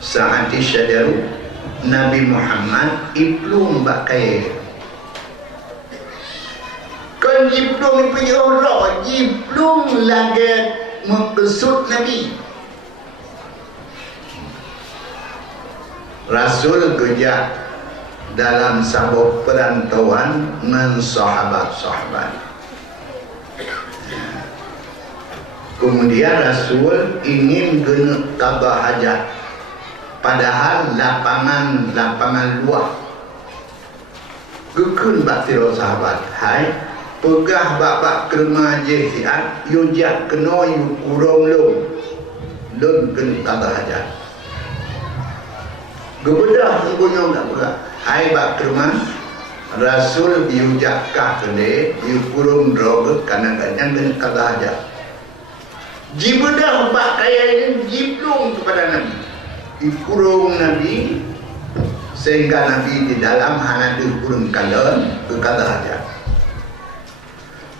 Sa'ati syajaru, Nabi Muhammad iplum bakai kan iplum pergi orang iplum lagi mengkesut Nabi. Rasul kerja dalam sebuah perantauan dengan sahabat-sahabat. Kemudian Rasul ingin qada hajat, padahal lapangan luas. Gekun baktiro sahabat, hai pegah bak kerma jihad yujak kena yu kurang lum kena qada hajat. Gebedah sungguhnya tak berat. Hai bak kerman Rasul diujak kah kene dikurung drobet kadang-kadang kena qada hajat. Jibedah bak kaya ini jiplung kepada Nabi. Dikurung Nabi sehingga Nabi di dalam hanadu kurung kalen berkata saja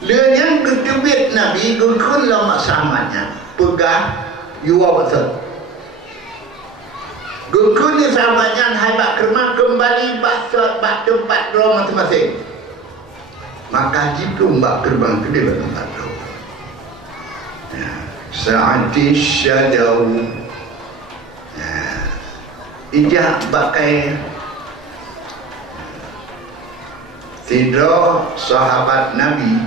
lenyang ketubit Nabi kekun lama samanya pegah yuwa betul kekun ni sahabatnya haibak kerma kembali bak tempat roh masing-masing maka jiplum bak gerbang kedua tempat roh Sa'ati syadau ijak bakai tidra sahabat Nabi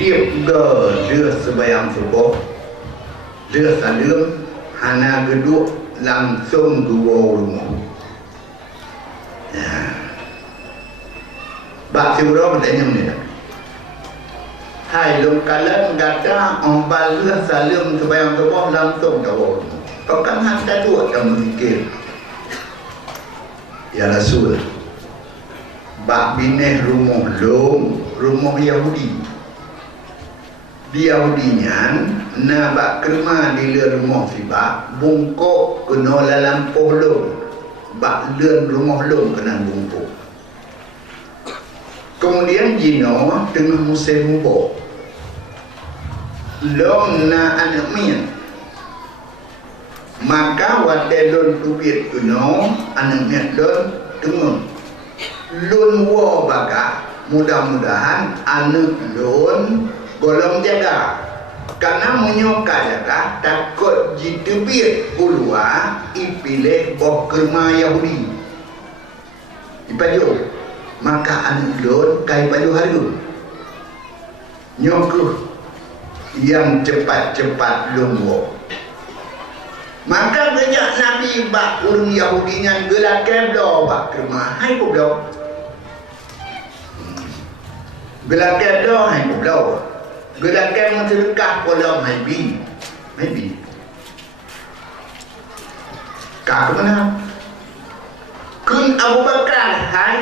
tiap dia sebayang subuh dia salim hana geduk langsung dua rumah bak siura bertanya ni hai lu kalian kata ombal dia salim sebayang subuh langsung dua rumah kau kan hantar tu akan berfikir ya Rasul bak bineh rumah Yahudi di Yahudinya na bak kerma di rumah si bak bungkuk kena dalam pohlong bak leun rumah long kena bungkuk kemudian jino tengah musim hubok long na anak min maka wadai lon tubit kuno anak min lon tengah lon wa baga mudah-mudahan anak lon golong jaga karena menyoka jaga takut jitubit ulua ipilih boh kerma Yahudi ipaju maka anak lon kai paju haru nyokuh yang cepat-cepat lumwo maka banyak Nabi bak urung Yahudi yang gelak keblo bak kerma hai keblo gelak keblo hai keblo gelak keblo terkah kolam hai bi kak mana kun Abu Bakar hai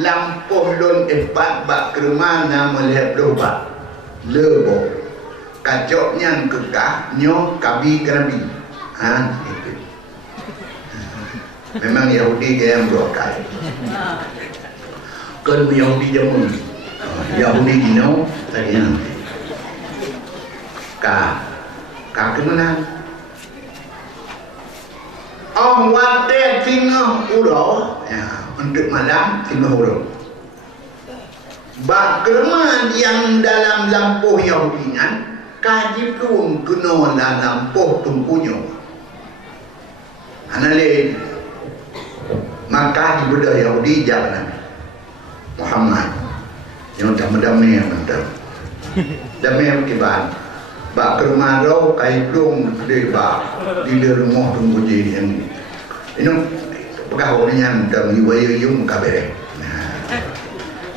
lampuh lon epat bak kerma nama lehab doba lebo kacoknya kekah nyo kabi kerabi itu memang Yahudi yang berokai kan Yahudi jamun Yahudi dino tadi nanti kak kemana wate tinggal ulo untuk malam tinggal ulo bak kerma yang dalam lampuh Yahudinya kaji pun kena dalam lampuh tumpunya anale maka di budaya Yahudi jalan Muhammad yang damai mantap damai kiban bak kerma ro kai plung de ba di rumah tunggu je yang ini pegah orangnya dan iwayu yung kabere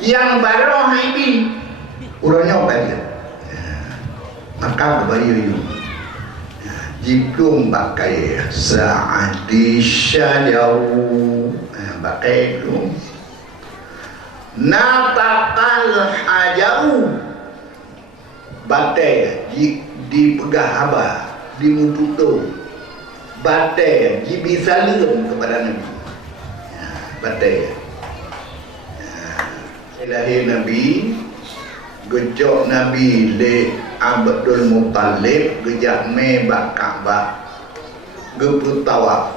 yang baru haibi urangnya apa maka bayu yung jiplung bakai sa'adi syadau bakai plung natakal hajau batai di pegah haba di mututo batai jibi salim kepada Nabi batai lahir Nabi gejok Nabi le Abdul Muttalib gejak me bak Ka'bah geput tawaf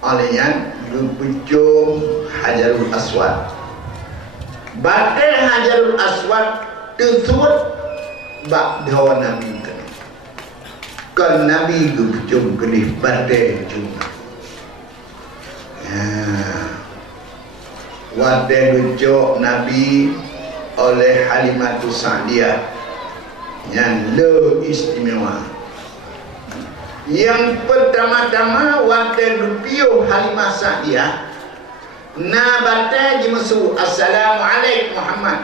olehnya gepujung Hajarul Aswad batai Hajarul Aswad tersebut bak dawa Nabi kan Nabi gepujung kelih batai gejung wadai gejok Nabi oleh Halimatus Sa'diyah yang le istimewa yang pertama-tama wadai rupiah Halimah Sa'diyah na batai jimusu Assalamualaikum Muhammad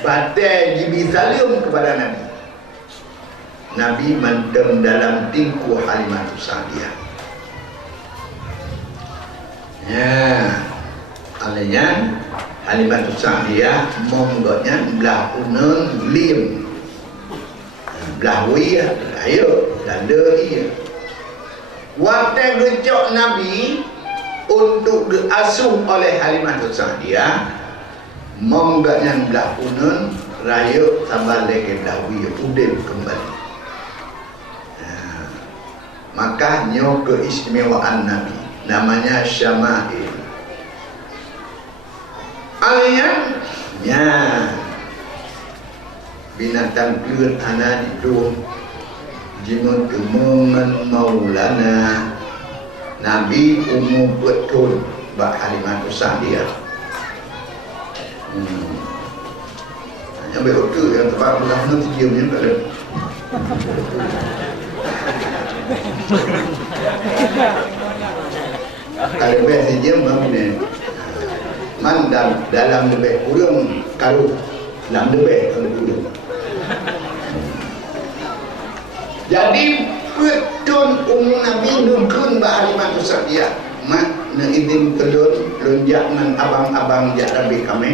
batai jibi salim kepada Nabi Nabi mendem dalam tingku Halimatus Sa'diyah alanya Halimatus Sa'diyah monggoknya belah uneng lim belah wiyah ayo dada iya waktu gecok Nabi untuk diasuh oleh Halimatus Sa'diyah monggaknya belah punun raya sabar lagi dawi udin kembali. Makanya keistimewaan Nabi namanya Syama'il. Aliannya binatang kelut anak itu jimun kemungan maulana Nabi umum betul bak Halimatus Sa'diyah. Yang betul yang tempat belah nanti diamnya tak ada. Kalau lebih saja mana man dalam lebih kurang kalau dalam lebih kalau kurang. Jadi betul Nabi nukun bak Halimatus Sa'diyah mak na izin kelun lonjak nan abang-abang jak Nabi kami.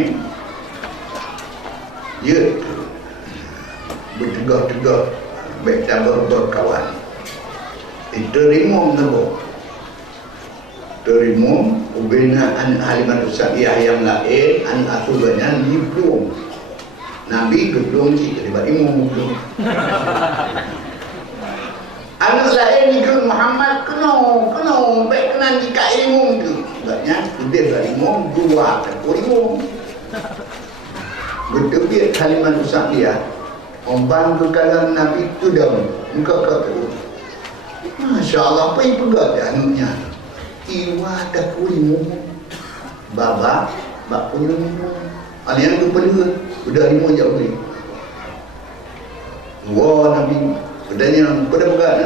Ya, bertegak-tegak baik tak berkawan. Terima nabo. Terima ubena an Halimatus Sa'diyah yang lain an asubannya diplom. Nabi diplom si terlibat imam diplom. Anak lain ikut Muhammad kena baik kena jika imam tu. Sebabnya sudah dari imam dua tekor imam. Bertebiat Halimatus Sa'diyah ombang kekalan Nabi tu dah muka kata Masya Allah apa yang pegat dia anaknya iwa tak kurimu baba bak punya alian tu pada udah lima jauh ni wah Nabi pedanya pada pegat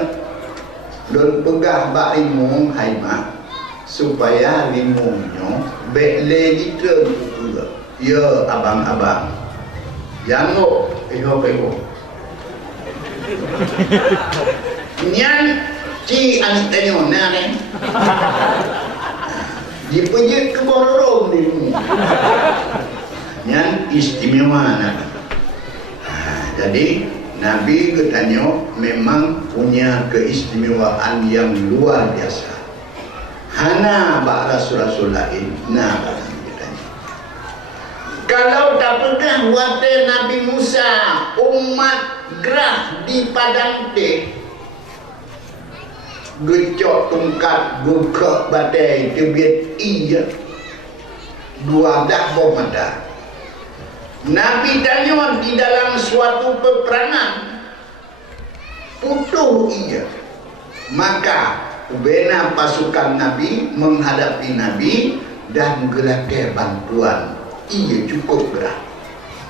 dan pegah bak limung haimah supaya limungnya baik lagi terbuka. Ya abang-abang jangan peho-peho nyan ci anak tanya nane dipejit ke borong ni nyan istimewa Nabi. Jadi Nabi katanya memang punya keistimewaan yang luar biasa hana bak rasul-rasul lain nah kalau tak pernah waktu Nabi Musa umat gerah di padang teh gecok tungkat buka badai kebiat iya 12 bom ada Nabi tanya di dalam suatu peperangan putuh iya maka ubena pasukan Nabi menghadapi Nabi dan gerakan bantuan iya cukup berat.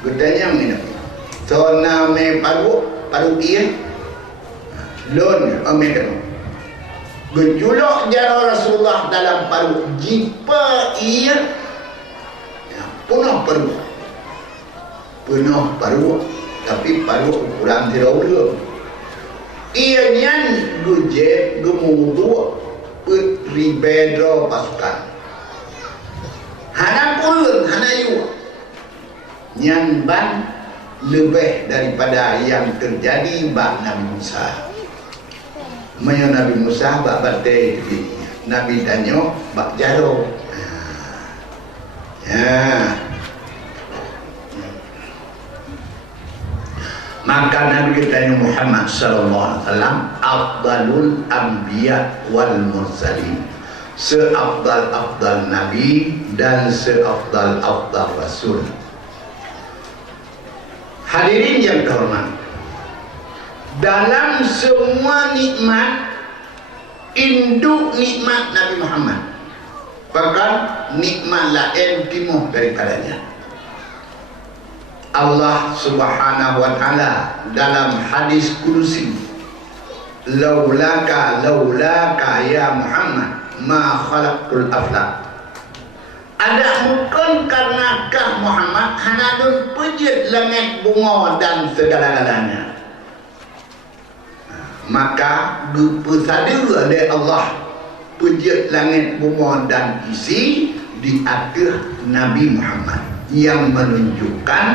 Bertanya ni Nabi. So nama paru dia. Lon Amerika. Gejolak jara Rasulullah dalam paru jipa ia penuh paru tapi paru ukuran tidak ia nyan guje gemudu ribedro pasukan hana pun hana yu nyan ban lebih daripada yang terjadi bak Nabi Musa. Maya Nabi Musa bak batai Nabi tanya bak jaro. Ya. Maka Nabi tanya Muhammad sallallahu alaihi wasallam afdalul anbiya wal mursalin. Seafdal-afdal Nabi dan seafdal-afdal Rasul. Hadirin yang terhormat, dalam semua nikmat induk nikmat Nabi Muhammad bahkan nikmat lain timuh daripadanya. Allah Subhanahu wa taala dalam hadis kursi laulaka ya Muhammad ma khalaqtul aflaq. Ada bukan karena kah Muhammad hanadun pejit langit bunga dan segala-galanya. Maka bersadar oleh Allah pejit langit bunga dan isi di akhir Nabi Muhammad yang menunjukkan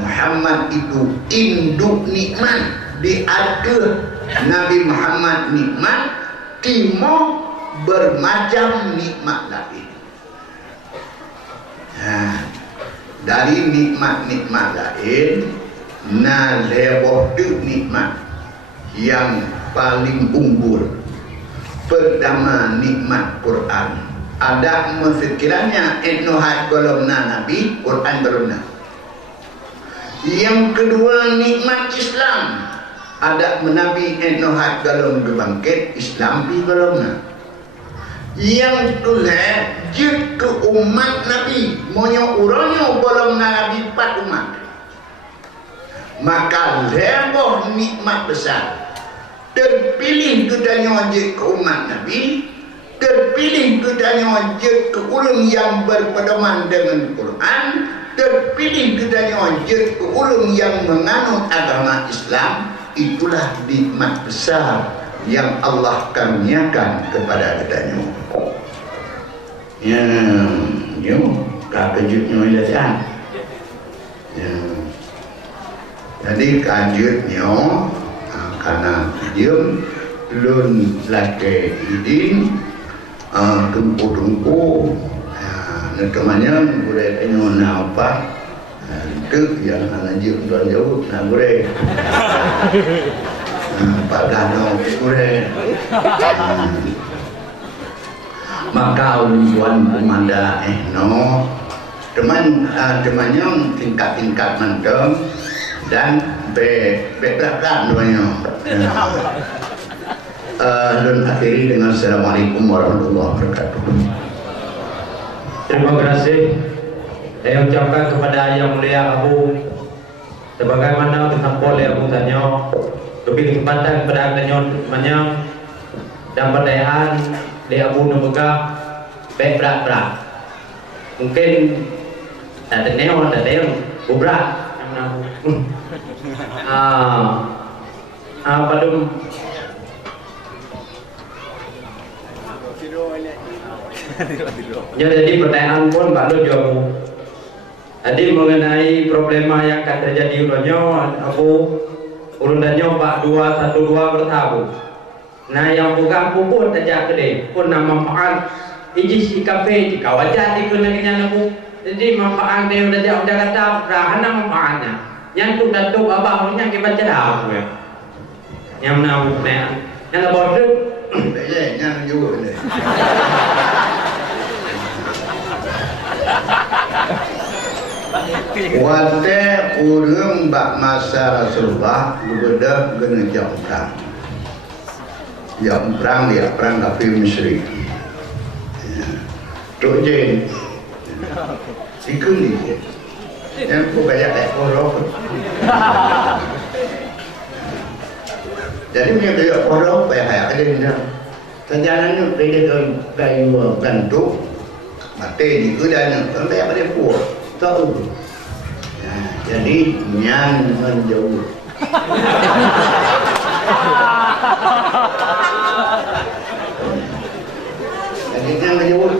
Muhammad itu induk nikmat. Di akhir Nabi Muhammad nikmat timo bermacam nikmat lain. Dari nikmat-nikmat lain, lebih tu nikmat yang paling unggul. Pertama, nikmat Quran. Ada sekiranya etnohat golongan Nabi, Quran golongan. Yang kedua, nikmat Islam. Ada menabi etnohat golongan berbangkit, Islam di golongan. Yang kedua, jid ke umat Nabi, monya uranyo golongan Nabi 4 umat. Maka lebih nikmat besar. Terpilih kedanya jid ke umat Nabi, terpilih kedanya jid ke ulun yang berpedoman dengan Quran, terpilih kedanya jid ke ulun yang menganut agama Islam. Itulah nikmat besar yang Allah karuniakan kepada kedanya. Ya, kejutnya ilasan. Ya. Jadi kejutnya karena dia lun laki idin tumpu-tumpu namanya boleh tanya apa itu yang lanjut jauh boleh Pak Gano boleh maka tuan komanda temannya tingkat-tingkat mantap dan belakang doanya. Dan akhiri dengan Assalamualaikum warahmatullahi wabarakatuh. Terima kasih saya ucapkan kepada Yang Mulia Abu sebagaimana disampaikan oleh Abu Tanyo, lebih kesempatan kepada temannya dan perdayaan di Abu Nubegah berat-berat. Mungkin tak teneo, tak teneo, berat. Belum ya, jadi pertanyaan pun Pak Lu jawab. Jadi mengenai problema yang akan terjadi ulunnya, aku ulunannya Pak 212 bertabu. Nah yang bukan puput saja kedai pun nama manfaat ijis di kafe di kawajan di kunangnya nabu. Jadi manfaat dia udah jauh dah kata berana manfaatnya. Yang tu datuk abah yang kita cerah aku ya. Yang nabu yang nak bawa tu. Yang juga ni. Wate urang bak masa Rasulullah berbeda kena jauh perang. Jauh perang dia perang kafir musyrik. Tok Jen. Ikut ni. Yang aku banyak ekor. Jadi punya dia orang payah ada ni dah. Perjalanan dia kayu gantung. Mati di kuda sampai apa dia puas. Tahu. Jadi nyang menjauh. Jadi nyang menjauh.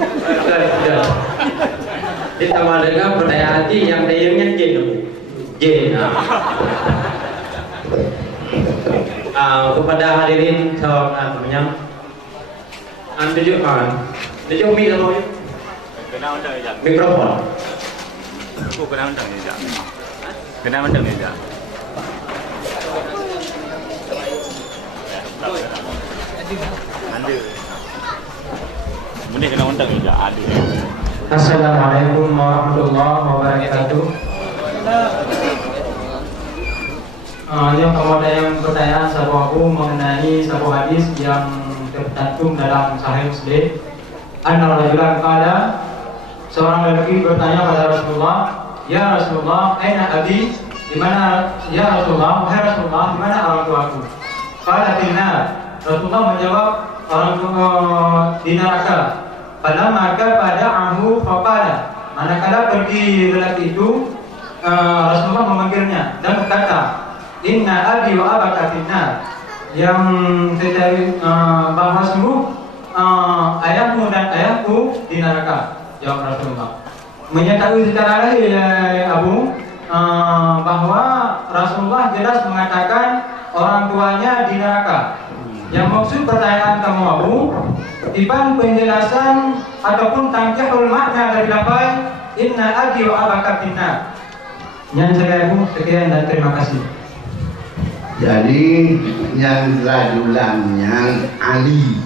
Ditambah dengan percaya hati yang dayangnya jin. Kepada hadirin sahabat temannya, tunjukkan mic sama you. Mikrofon. Aku kena undang ni je. Kena undang ni je. Anda. Mungkin kena undang ni je. Ada. Assalamualaikum warahmatullahi wabarakatuh. Yang kepada yang pertanyaan sahabat aku mengenai sebuah hadis yang tercantum dalam Sahih Muslim. Anna rajulan qala, seorang lelaki bertanya pada Rasulullah, "Ya Rasulullah, aina abi?" Di mana ya Rasulullah, wahai Rasulullah, di mana orang tuaku? Qala finnar. Rasulullah menjawab, orang tua di neraka. Pada maka pada ahu faqala, manakala pergi lelaki itu, Rasulullah memanggilnya dan berkata, "Inna abi wa abaka finnar." Yang terjadi bahawa sungguh ayahmu dan ayahku di neraka. Jawab Rasulullah. Menyatakan secara lahir Abu bahwa Rasulullah jelas mengatakan orang tuanya di neraka. Yang maksud pertanyaan kamu Abu, tiban penjelasan ataupun tangkihul makna dari lafaz inna abi wa abaka finnar. Yang saya Abu, sekian dan terima kasih. Jadi yang rajulan yang Ali.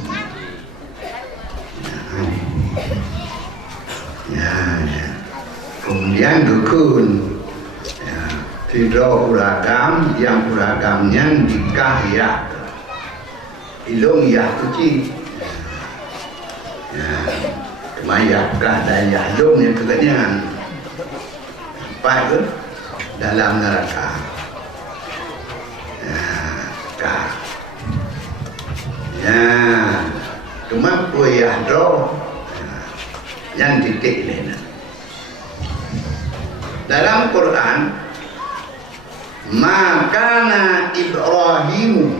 Ya. Kemudian dukun. Ya. Tidak uragam, yang uragamnya dikahya. Ilung ya kuci. Ya. Kemayakah dan yahlung yang kegenyan. Sampai ke dalam neraka. Ya, cuma kuliah doh yang titik lena. Dalam Quran, makana Ibrahim,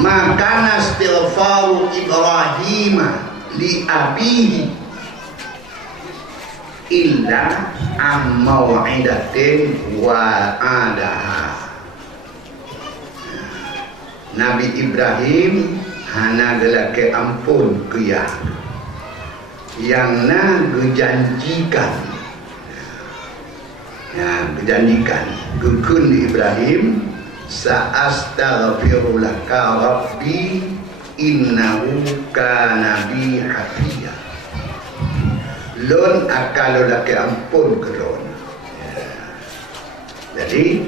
makana istighfaru Ibrahim li abihi illa am mau'idatin wa adaha. Nabi Ibrahim hana gelake ampun kaya yang na gejanjikan, ya gejanjikan kekun Ibrahim sa'astaghfiru laka rabbi innahu kana bi hafiya. Lon akal laki ampun ke lon. Jadi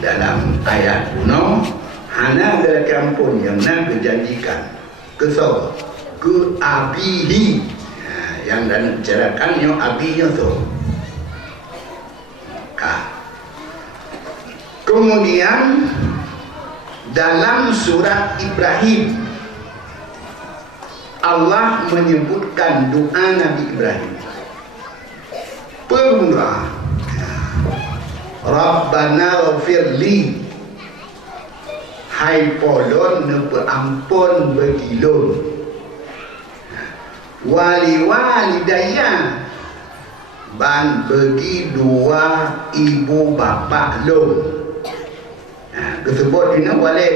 dalam ayat kuno hana laki ampun yang nak dijanjikan ke so ke abihi, yang dan bicarakan yang abinya so. Kemudian dalam surat Ibrahim Allah menyebutkan doa Nabi Ibrahim. Permula, Rabbana ghafirli, hai polon nepe ampun bagi lon, wali walidaya, ban bagi dua ibu bapa lon. Kesebut ini wali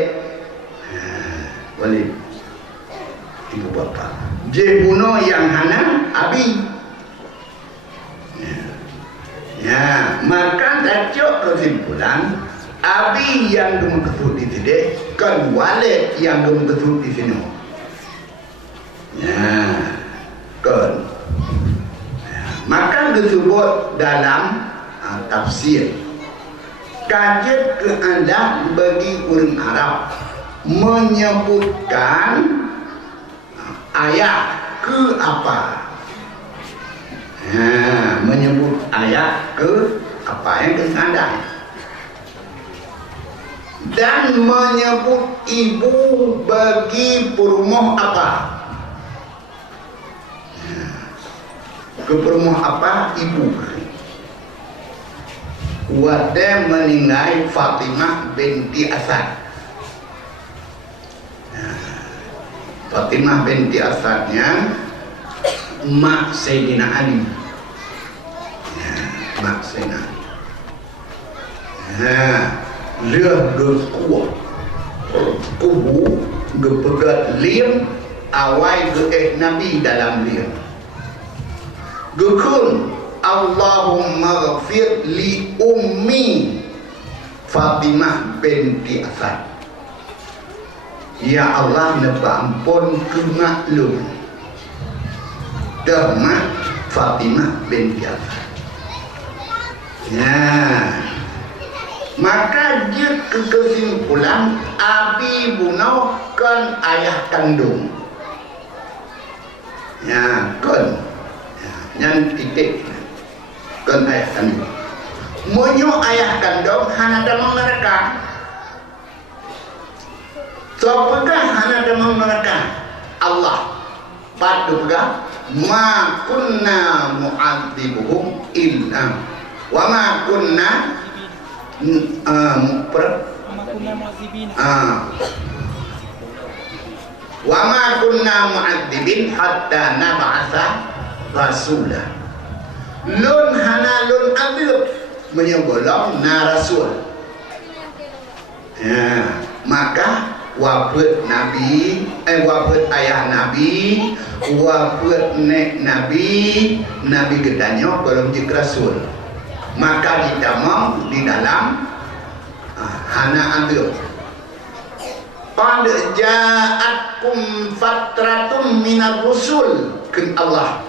ibu bapa. Jebuno yang hana abi. Ya, maka tajuk kesimpulan abi yang gemuketut di sini kan wali yang gemuketut di sini. Ya, kan. Maka disebut dalam tafsir kajet keadaan bagi orang Arab menyebutkan ayat ke apa, menyebut ayat ke apa yang kesandai, dan menyebut ibu bagi perumoh apa, ke perumoh apa ibu. Wadah meninggal Fatimah binti Asad. Fatimah binti Asadnya mak Sayyidina Ali, mak Sayyidina Ali. Dia berkuah kubu berpegat liam awal ke Nabi dalam liam gekun Allahumma ghafir li ummi Fatimah binti Asad. Ya Allah, napa ampun ke maklum Mak Fatimah binti Asad. Ya, maka dia kesimpulan abi bunuh kan ayah kandung. Ya, kan yang titik kan ayah kandung. Monyo ayah kandung hana damang neraka. So pegang hana damang neraka. Allah padu pegang ma kunna mu'adzibuhum illa wa ma kunna wa ma kunna mu'adzibin hatta nab'atha rasulah. Lun hana lun adib menyebelong na rasul. Ya, Maka wafat Nabi, wafat ayah Nabi, wafat nek Nabi, Nabi gedanya belum jadi Rasul. Maka kita mau di dalam hana ambil. Qad ja'atkum fatratum minar rusul ke Allah.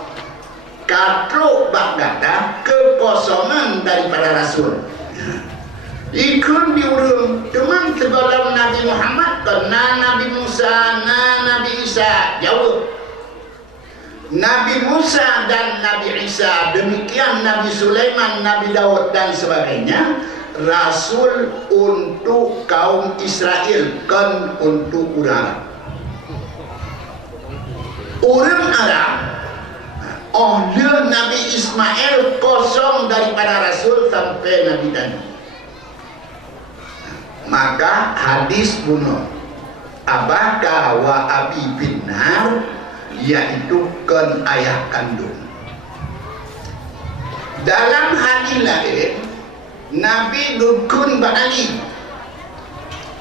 Katruk bak kata kekosongan daripada Rasul. Ikun diurung cuman sebelum Nabi Muhammad kena Nabi Musa, Nabi Isa jauh. Nabi Musa dan Nabi Isa, demikian Nabi Sulaiman, Nabi Daud dan sebagainya, Rasul untuk kaum Israel, kan untuk orang Arab. Oleh Nabi Ismail kosong daripada Rasul sampai Nabi Dani. Maka hadis bunuh abaka wa abi binar, yaitu kan ayah kandung. Dalam hadis lain Nabi dukun ba'ali,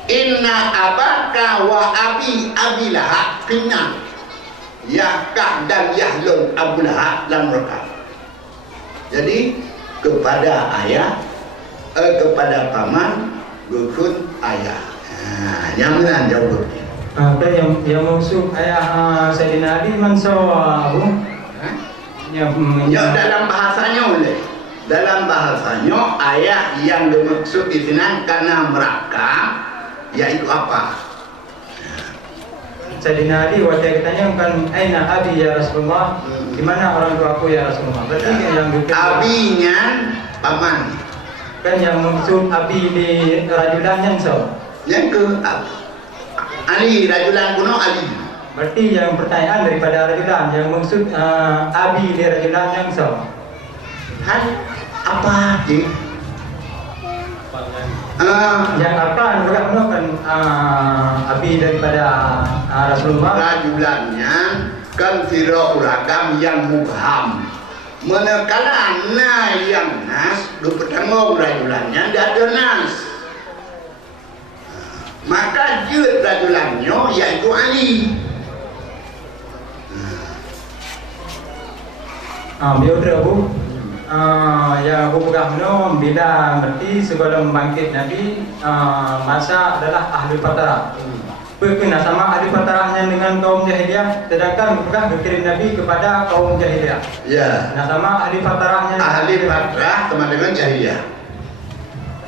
inna abaka wa abi Lahab finnar, Yakah dan Yahlun Abu Lahab dalam neraka. Jadi kepada ayah, kepada paman dukun ayah. Yang mana jawab? Yang maksud ayah Sayyidina Ali mansawa Abu? Ya dalam bahasanya oleh. Dalam bahasanya ayah yang dimaksud di sini karena meraka, yaitu apa? Sayyidina Ali waktu katanya kan aina abi ya Rasulullah, di mana orang tua aku ya Rasulullah. Berarti yang abinya paman. Kan yang maksud abi di rajulan yang so. Yang ke Ali, rajulan kuno Ali. Berarti yang pertanyaan daripada rajulan yang maksud abi di rajulan yang so. Hai, apa sih? Yang apa bukan kan abi daripada Rasulullah. Rajulannya kan firo uragam yang mubham. Manakala yang nas, pertama rajulannya tidak ada nas. Maka dia rajulannya yaitu Ali. Beliau Abu. Ya Abu Bakar bila berarti sebelum bangkit Nabi masa adalah ahli fatarah. Berkena sama ahli fatarahnya dengan kaum jahiliyah, sedangkan Abu Bakar berkirim Nabi kepada kaum jahiliyah. Ya. Nah sama ahli fatarahnya. Ahli fatarah sama dengan jahiliyah.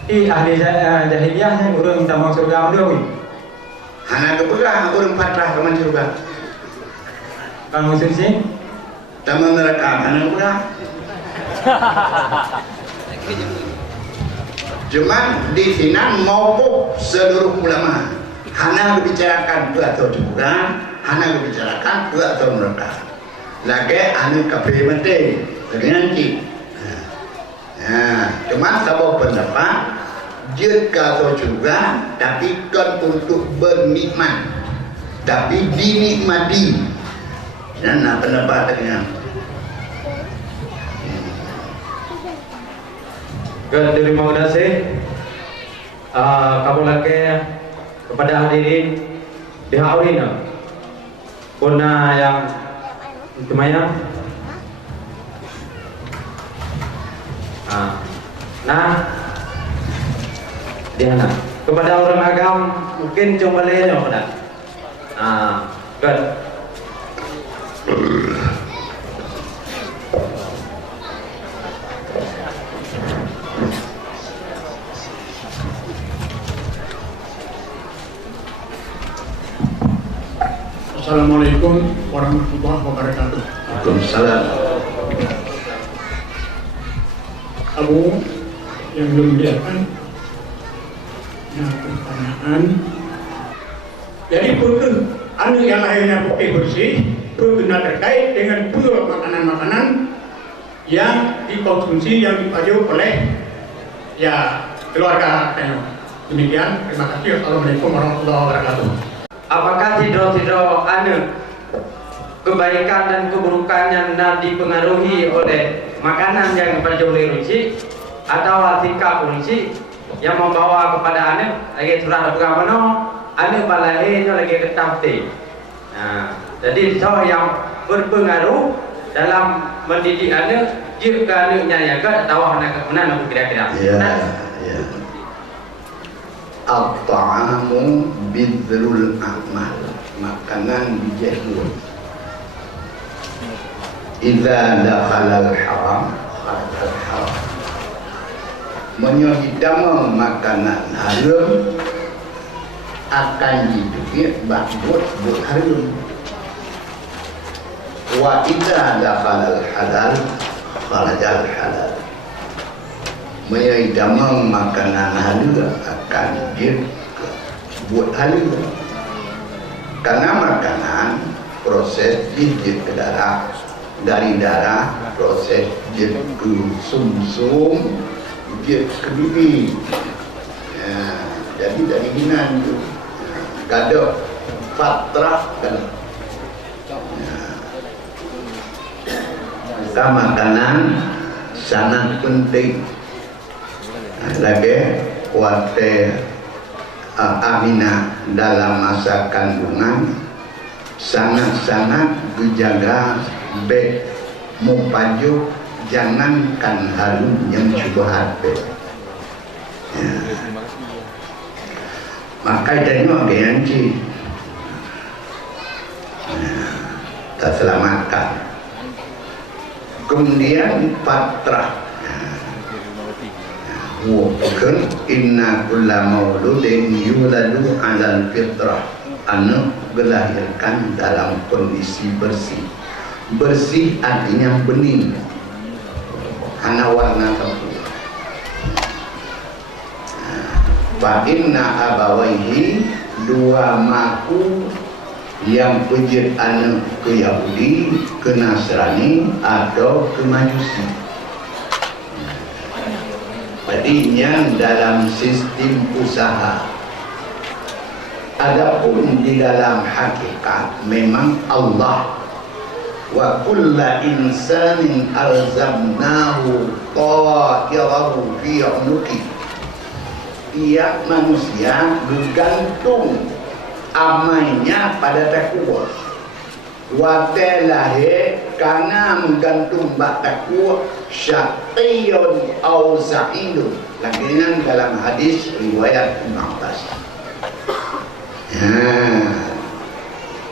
Ahli jahiliyahnya urang minta masuk surga dulu. Hana kepegang urang fatarah ke surga. Kan maksud sih? Taman neraka hana kepegang. Cuman di sini maupun seluruh ulama hanya membicarakan dua atau juga, hanya membicarakan dua atau mereka. Lagi anu kafe mati, dengan cik. Cuman sabab pendapat jika atau juga, tapi kan untuk bernikmat, tapi dinikmati. Dan pendapat dengan terima kasih kamu lagi kepada hadirin di Haurina puna yang kemana di mana kepada orang agam mungkin coba lihatnya pada good. Assalamualaikum warahmatullahi wabarakatuh. Waalaikumsalam. Abu yang belum diakan pertanyaan. Jadi perut anu yang akhirnya putih bersih berguna terkait dengan pura makanan-makanan yang dikonsumsi yang dipajuk oleh ya keluarga kami. Demikian, terima kasih. Assalamualaikum warahmatullahi wabarakatuh. Apakah tidak anu kebaikan dan keburukannya dipengaruhi oleh makanan yang berjumlah ruci atau tingkah ruci yang membawa kepada anu lagi surah berapa anu balahirnya lagi ketap teh. Jadi so yang berpengaruh dalam mendidik anak, jika anaknya yang ke tahu mana nak kira-kira. Ya. At-ta'amu bidrul amal, makanan bijahul. Idza dakhala al-haram kharajal haram. Menyhidam makanan haram akan diduga buat haram. Wa idza dakhala al-halal kharajal halal. Menyhidam makanan halal akan dibuat halal. Karena makanan proses dijit ke darah, dari darah proses jit ke sumsum, jit ke bibi. Jadi dari hinan itu kada fatrah kan. Makanan sangat penting. Lagi kuate Aminah dalam masa kandungan sangat-sangat dijaga baik mupajuk jangankan harum yang syubhat maka tengok yang ci tak selamatkan. Kemudian fatrah bukan inna kulla mauludin yuladu alal fitrah, anak dilahirkan dalam kondisi bersih. Bersih artinya bening, hana warna tertentu. Fa inna abawaihi, dua maku yang pejit anak ke Yahudi, ke Nasrani atau ke Majusi. Artinya dalam sistem usaha. Adapun di dalam hakikat memang Allah wa kulla insanin alzamnahu ta'irahu fi 'unuqi. Tiap manusia bergantung amalnya pada takwa. Wa talahe kana menggantung bak takwa syaqiyun aw sa'idun. Lakinan dalam hadis riwayat Ibnu Abbas.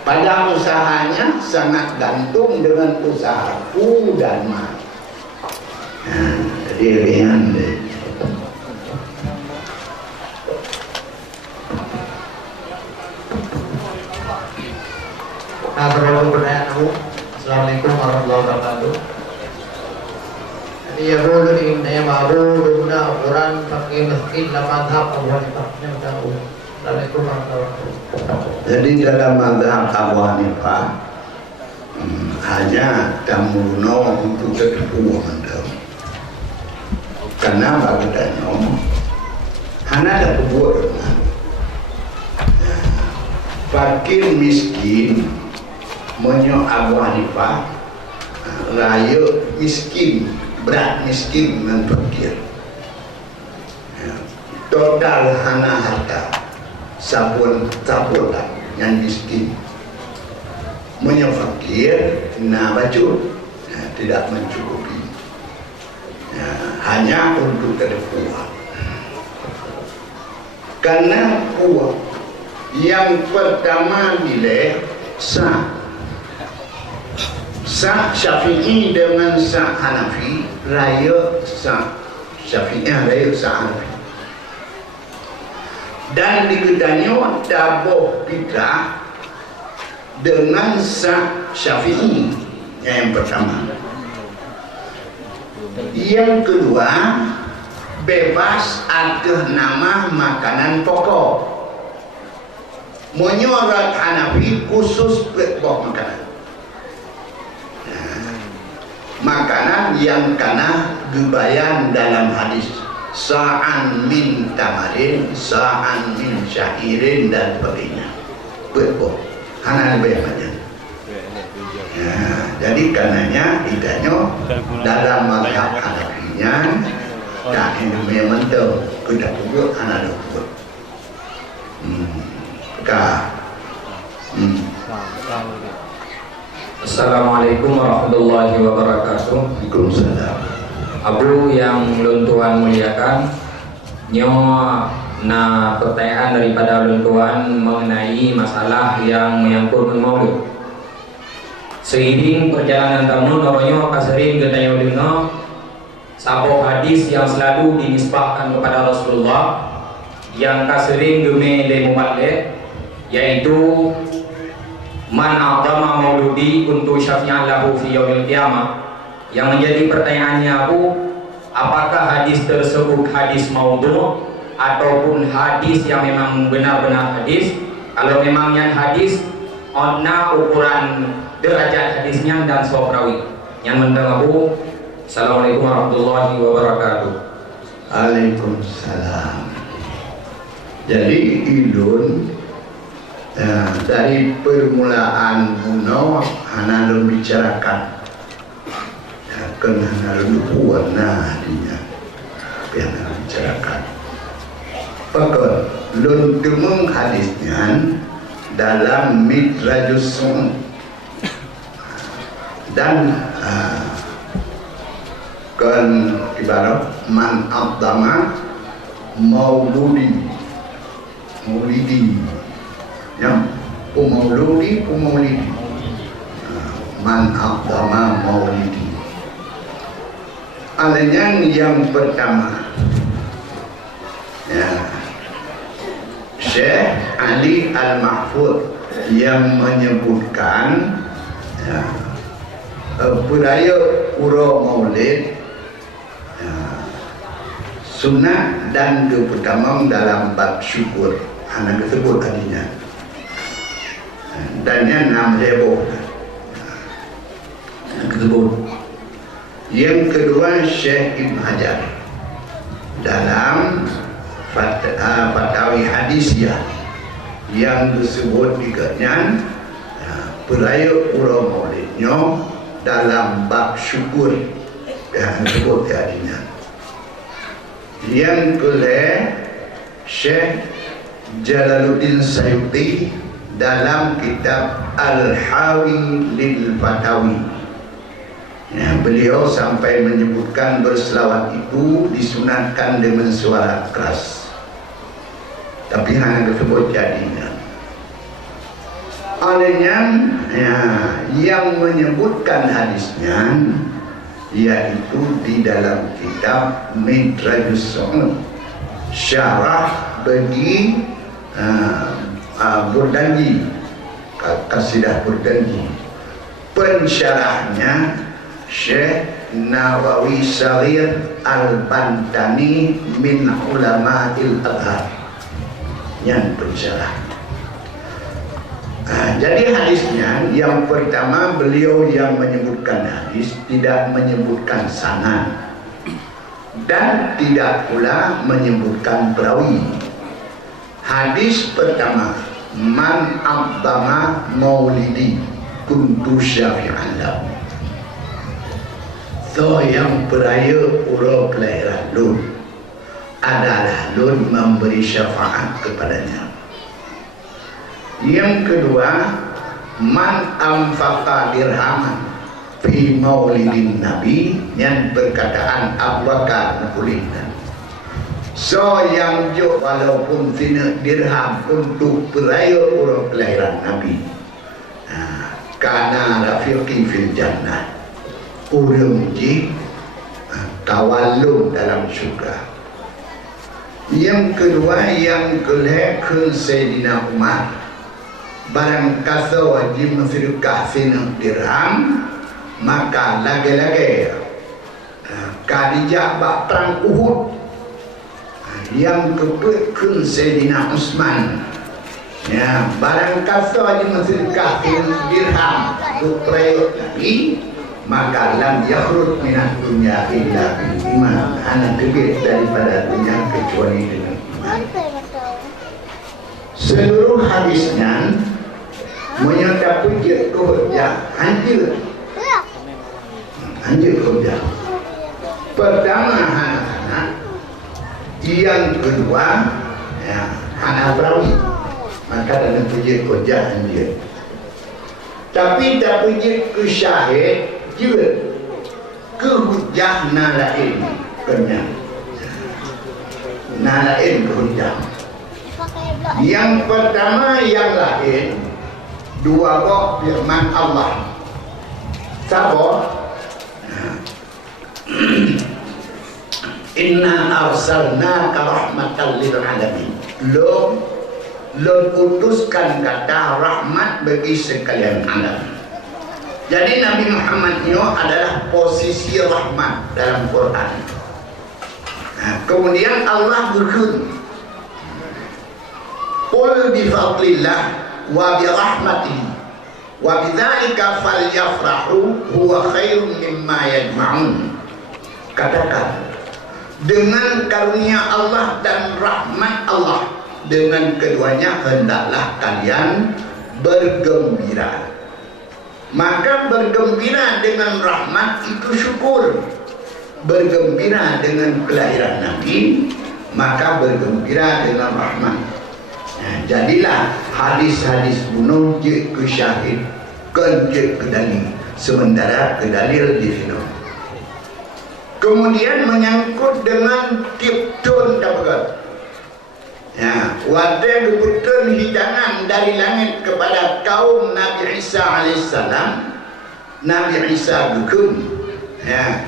Pada usahanya sangat gantung dengan usahaku dan ma. Jadi lihat deh. Assalamualaikum warahmatullahi wabarakatuh. Jadi ya bro, ini saya baru guna ukuran pakai masjid la madhab Abu Hanifah yang tahu. Assalamualaikum warahmatullahi wabarakatuh. Jadi dalam mazhab Abu Hanifah hanya tamuno untuk terkuat mandam. Karena bagian nom hanya ada kubuat. Fakir miskin menyo Abu Hanifah raya miskin, berat miskin dan fakir. Total hana harta sabun yang miskin. Menyo fakir na baju tidak mencukupi. Hanya untuk terpuas. Karena puas yang pertama bila sah Syafi'i dengan sah Hanafi, raya sah Syafi'i raya sah Hanafi. Dan diketanya tabuh fitrah dengan sah Syafi'i yang pertama. Yang kedua, bebas atas nama makanan pokok. Menyorot Hanafi khusus pokok makanan. Makanan yang kena dibayang dalam hadis sa'an min tamarin, sa'an min syahirin dan sebagainya. Betul. Hana lebih banyak. Jadi karenanya idanya dalam mazhab Hanafinya dan Indonesia mental kita sebut hana dua. Ka. Assalamualaikum warahmatullahi wabarakatuh. Waalaikumsalam. Abu yang luntuan muliakan, nyo na pertanyaan daripada luntuan mengenai masalah yang menyangkut maulid. Seiring perjalanan tahun, namanya kasering ketanya dengar sabo hadis yang selalu dinisbahkan kepada Rasulullah yang kasering geme le mumadle, yaitu man a'zama mauludi kuntu syafi'an lahu fi yaumil qiyamah. Yang menjadi pertanyaannya aku, apakah hadis tersebut hadis maudhu ataupun hadis yang memang benar-benar hadis? Kalau memang yang hadis, ona ukuran derajat hadisnya dan soprawi. Yang mendengar aku, Assalamualaikum warahmatullahi wabarakatuh. Waalaikumsalam. Jadi idun dari permulaan kuno hana membicarakan kena hana warna dinya yang membicarakan pakar lun demung hadisnya dalam Midrajus Sun dan kan ibarat man abdama mauludi yang pumauludi man abdama maulidi. Alanya yang pertama ya, Syekh Ali Al-Mahfud yang menyebutkan ya, budaya pura maulid ya, sunat dan keutamaan dalam bab syukur. Anak tersebut tadinya dan yang 6 tersebut. Yang kedua Syekh Ibn Hajar dalam Fatawi Hadisiyah yang disebut dikatnya peraya pura maulidnya dalam bab syukur yang disebut tadinya. Yang kedua Syekh Jalaluddin Sayuti dalam kitab Al-Hawi lil Fatawi ya, beliau sampai menyebutkan berselawat itu disunatkan dengan suara keras, tapi hanya tersebut jadinya. Olehnya ya, yang menyebutkan hadisnya yaitu di dalam kitab Midrajus Sun, syarah bagi Burdanji, Qasidah Burdanji. Pensyarahnya Syekh Nawawi Saghir Al-Bantani min ulama'il Azhar yang pensyarah. Jadi hadisnya yang pertama beliau yang menyebutkan hadis tidak menyebutkan sanad dan tidak pula menyebutkan perawi. Hadis pertama, man abdama maulidi kuntu syafi'an lahu. So yang peraya pura kelahiran lun adalah lun memberi syafaat kepadanya. Yang kedua, man amfaqa dirhaman fi maulidin nabi, yang perkataan Abu Bakar Nakulina. So yang jo walaupun tina dirham untuk peraya orang kelahiran Nabi, karena rafiqi fil jannah, orang ji kawalum dalam syurga. Yang kedua yang kelak ke Sayyidina Umar, barang kasa wajib mensedekah sina dirham, maka lagi-lagi Khadijah bak perang Uhud. Yang kebetulan Sayyidina Utsman ya, barang kasa wajib mensedekah dirham untuk perayaan Nabi, maka lam yakhrud minat dunia illa bil iman, hanya terbit daripada dunia kecuali dengan iman. Seluruh hadisnya menyatakan hujjah hujjah hancur hujjah. Pertama anak-anak, yang kedua ya, hana perawi. maka dalam puji kerjaan dia. Tapi tak puji ke syahid juga ke hujah nalain kena nalain ke hujah. Yang pertama yang lain dua kok firman Allah. Sabar. Inna arsalnaka rahmatan lil alamin. Lo utuskan kata rahmat bagi sekalian alam. Jadi Nabi Muhammad ini adalah posisi rahmat dalam Quran. Kemudian Allah berfirman, qul bi fadlillah wa bi rahmatihi wa bidzalika falyafrahu huwa khairum mimma yajma'un. Katakan, dengan karunia Allah dan rahmat Allah, dengan keduanya hendaklah kalian bergembira. Maka bergembira dengan rahmat itu syukur. Bergembira dengan kelahiran Nabi, maka bergembira dengan rahmat. Jadilah hadis-hadis bunuh je ke syahid kan je ke dalil, sementara ke dalil di sini. Kemudian menyangkut dengan tiptun dapat. Ya, wadah kebetulan hidangan dari langit kepada kaum Nabi Isa alaihissalam. Nabi Isa berkun, ya,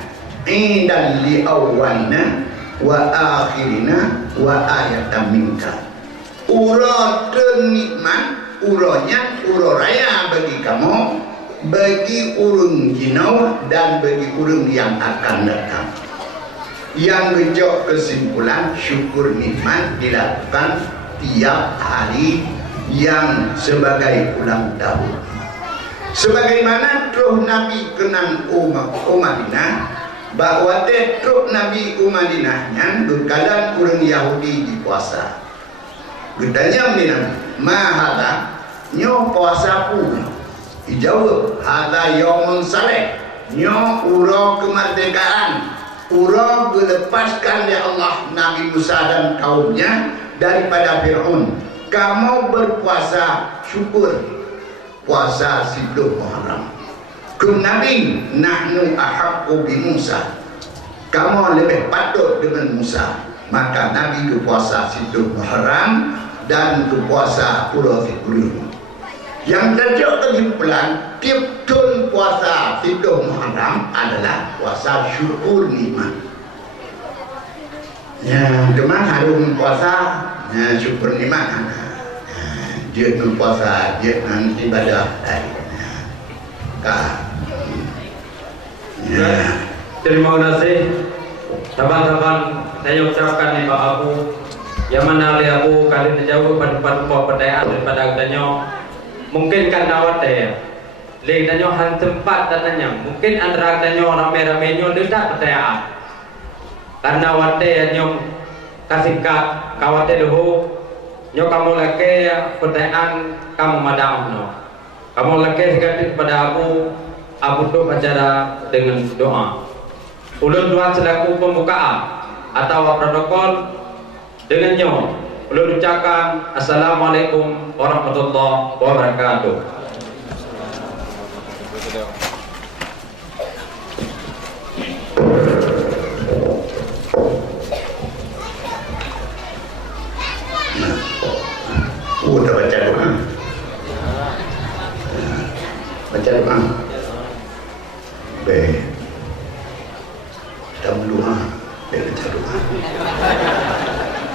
idan li awalina wa akhirina wa ayatan minka. Ura ternikmat, uranya ura raya bagi kamu, bagi urung jinau dan bagi urung yang akan datang. Yang gejok kesimpulan syukur nikmat dilakukan tiap hari yang sebagai ulang tahun. Sebagaimana terus Nabi kenal Madinah, bahawa terus Nabi Madinahnya berkalan orang Yahudi di puasa. Getanya menina, mahada nyo puasa pun. Dijawab, hada yaumun saleh, nyo uro kemerdekaan. Ura melepaskan ya Allah Nabi Musa dan kaumnya daripada Fir'aun. Kamu berpuasa syukur, puasa 10 Muharram. Kum Nabi, nahnu ahaqqu bi Musa. Kamu lebih patut dengan Musa. Maka Nabi berpuasa 10 Muharram dan berpuasa Pulau Fikuluh. Yang terjadi kesimpulan, tiptun puasa 10 Muharram adalah puasa syukur nikmat. Ya, cuma harum puasa ya, syukur nikmat. Dia puasa, dia nanti ibadah. Ya. Terima kasih teman-teman. Saya ucapkan Pak Abu, yang mana oleh Abu kali terjauh pada pertanyaan daripada agaknya. Mungkin kan awak dia, leh tanya hal tempat tanya. Mungkin antara tanya ramai-ramai nyo letak pertanyaan. Karena awak dia nyo kasih kawat dulu, nyo kamu lagi pertanyaan kamu madam no. Kamu lagi sekali kepada Abu tu bicara dengan doa. Ulun tuan selaku pembukaan atau protokol dengan nyo. Ulun ucapkan Assalamualaikum warahmatullahi wabarakatuh. Udah baca doa. Baca doa. Baik. Kita berdoa. Baca doa.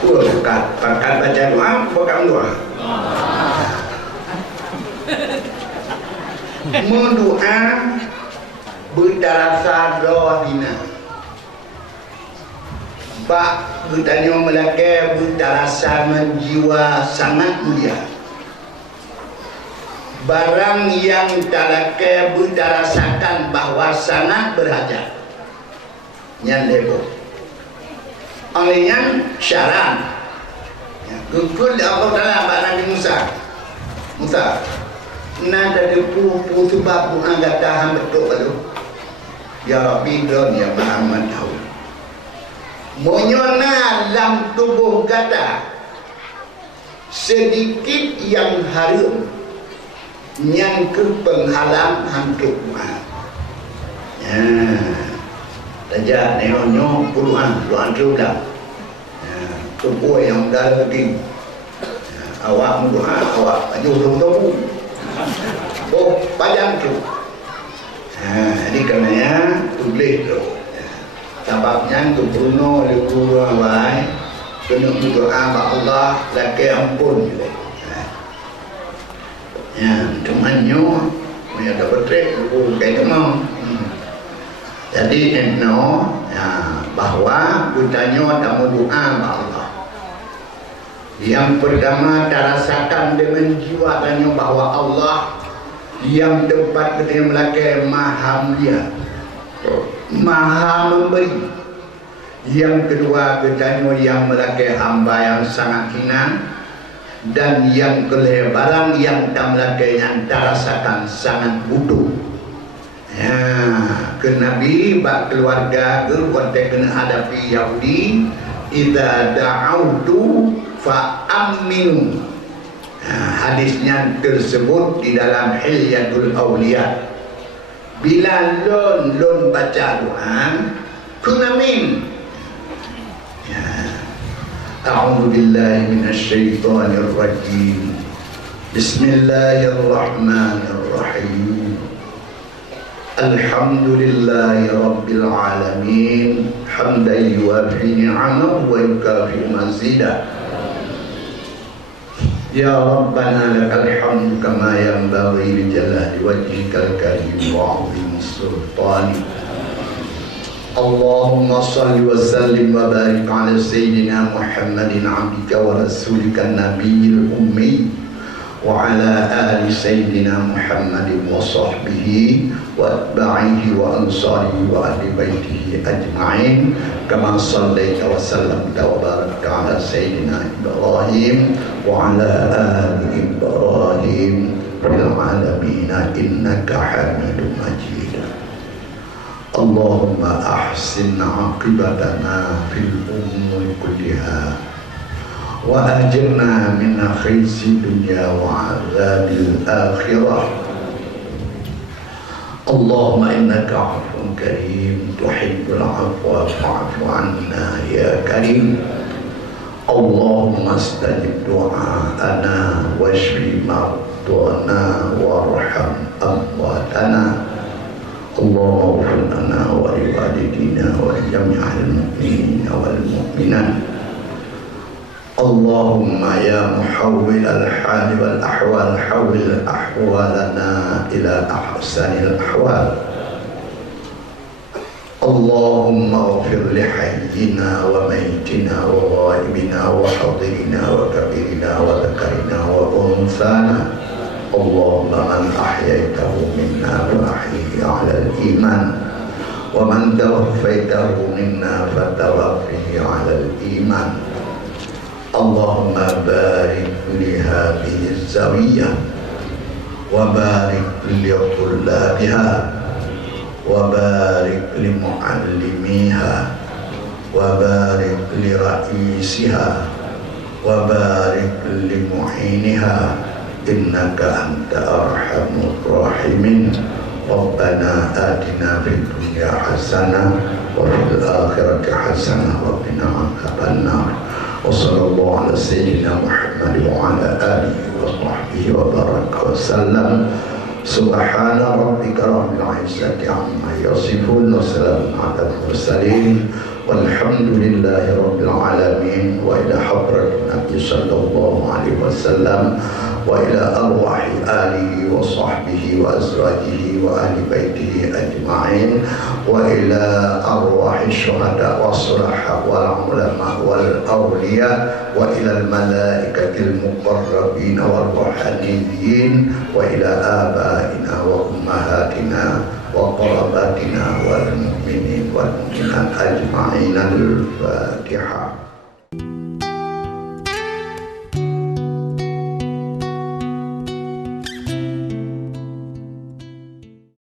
Bukan baca doa, bukan doa. Mendoa berdarasa dohina. Pak bertanya melaka berdarasa menjiwa sangat mulia. Barang yang talaka berdarasakan bahawa sangat berhajat. Yang lebih. Olehnya syarat Gugul Allah Ta'ala Nabi Musa Nada depu sebab pun agak tahan betul kalau Ya Rabbi Don Ya Muhammad tahu Monyona dalam tubuh kata sedikit yang harum yang ke penghalang hantuk Tuhan. Raja neonyo puluhan terbelah. Kumpul yang dah lebih. Awak mendoa, awak maju tunggu. Oh, panjang tu. Ini kerana tulis tu. Sebabnya tu puno leku awak kena berdoa kepada Allah laki ampun juga. Cuma nyo punya dah betrek aku kayak mau. Jadi bahawa kutanya tamu doa kepada Allah. Yang pertama terasakan dengan jiwa tanya bahawa Allah yang tempat ketika melakai maha mulia, maha memberi. Yang kedua ketanya yang melakai hamba yang sangat hina, dan yang kelebaran yang tak melakai yang terasakan sangat bodoh. Ke Nabi bak keluarga ke konteks kena hadapi Yahudi, idza da'autu fa aminu. Hadisnya tersebut di dalam Hilyatul Awliya. Bila lon baca doa kun amin. A'udzu billahi minasyaitonir rajim. Bismillahirrahmanirrahim. Alhamdulillahi rabbil alamin, hamdan yuwafi ni'amahu wa yukafi mazidah. Ya Rabbana lakal hamdu kama yanbaghi li jalali wajhikal karim wa 'azimi sultani. Allahumma salli wa sallim wa barik ala sayyidina Muhammadin 'abdika wa rasulika nabiyil ummi wa ala ali sayyidina Muhammadin wa sahbihi wa atba'ihi wa ansarihi wa ahli baitihi ajma'in kama sallaita wa sallamta wa barakta ala sayyidina Ibrahim wa ala ali Ibrahim fil alamin innaka Hamidum Majid. Allahumma ahsin aqibatana fil umuri kulliha wa ajirna min khizyi dunya wa azabil akhirah. Allahumma innaka afuwwun karim tuhibbul afwa fa'fu anna ya karim. Allahumma astajib du'aana washfi mardana warham amwatana. Allahumma ighfir lana wa li walidina wa li jami'il mu'minina wal mu'minat. Allahumma ya muhawwil al-hali wal ahwal hawwil ahwalana ila ahsanil ahwal. Allahumma ighfir li hayyina wa mayyitina wa ghaibina wa hadirina wa kabirina wa dhakarina wa unthana. Allahumma man ahyaitahu minna fa ahyihi 'ala al-iman wa man tawaffaitahu minna fa tawaffihi 'ala al-iman. Allahumma barik li hadhihi az-zawiyah wa barik li tullabiha wa barik li muallimiha wa barik li ra'isiha wa barik li mu'iniha innaka anta arhamur rahimin. Rabbana atina fid dunya hasanah wa fil akhirati hasanah wa qina adzabannar. Wa sallallahu ala sayyidina Muhammad wa ala alihi wa sahbihi wa baraka wa sallam. Subhana rabbika rabbil izzati amma yasifun wa salamun ala al-mursalin walhamdulillahi rabbil alamin. Wa ila hadratin Nabi sallallahu alaihi wasallam wa ila arwahi alihi wa sahbihi wa azwajihi wa ahli baitihi ajma'in wa ila arwahi syuhada wa sulaha wal ulama wal awliya wa ila al malaikatil muqarrabin wal ruhaniyin wa ila abaina wa ummahatina wa qarabatina wal mu'minin wal mu'minat ajma'in. Al-Fatihah.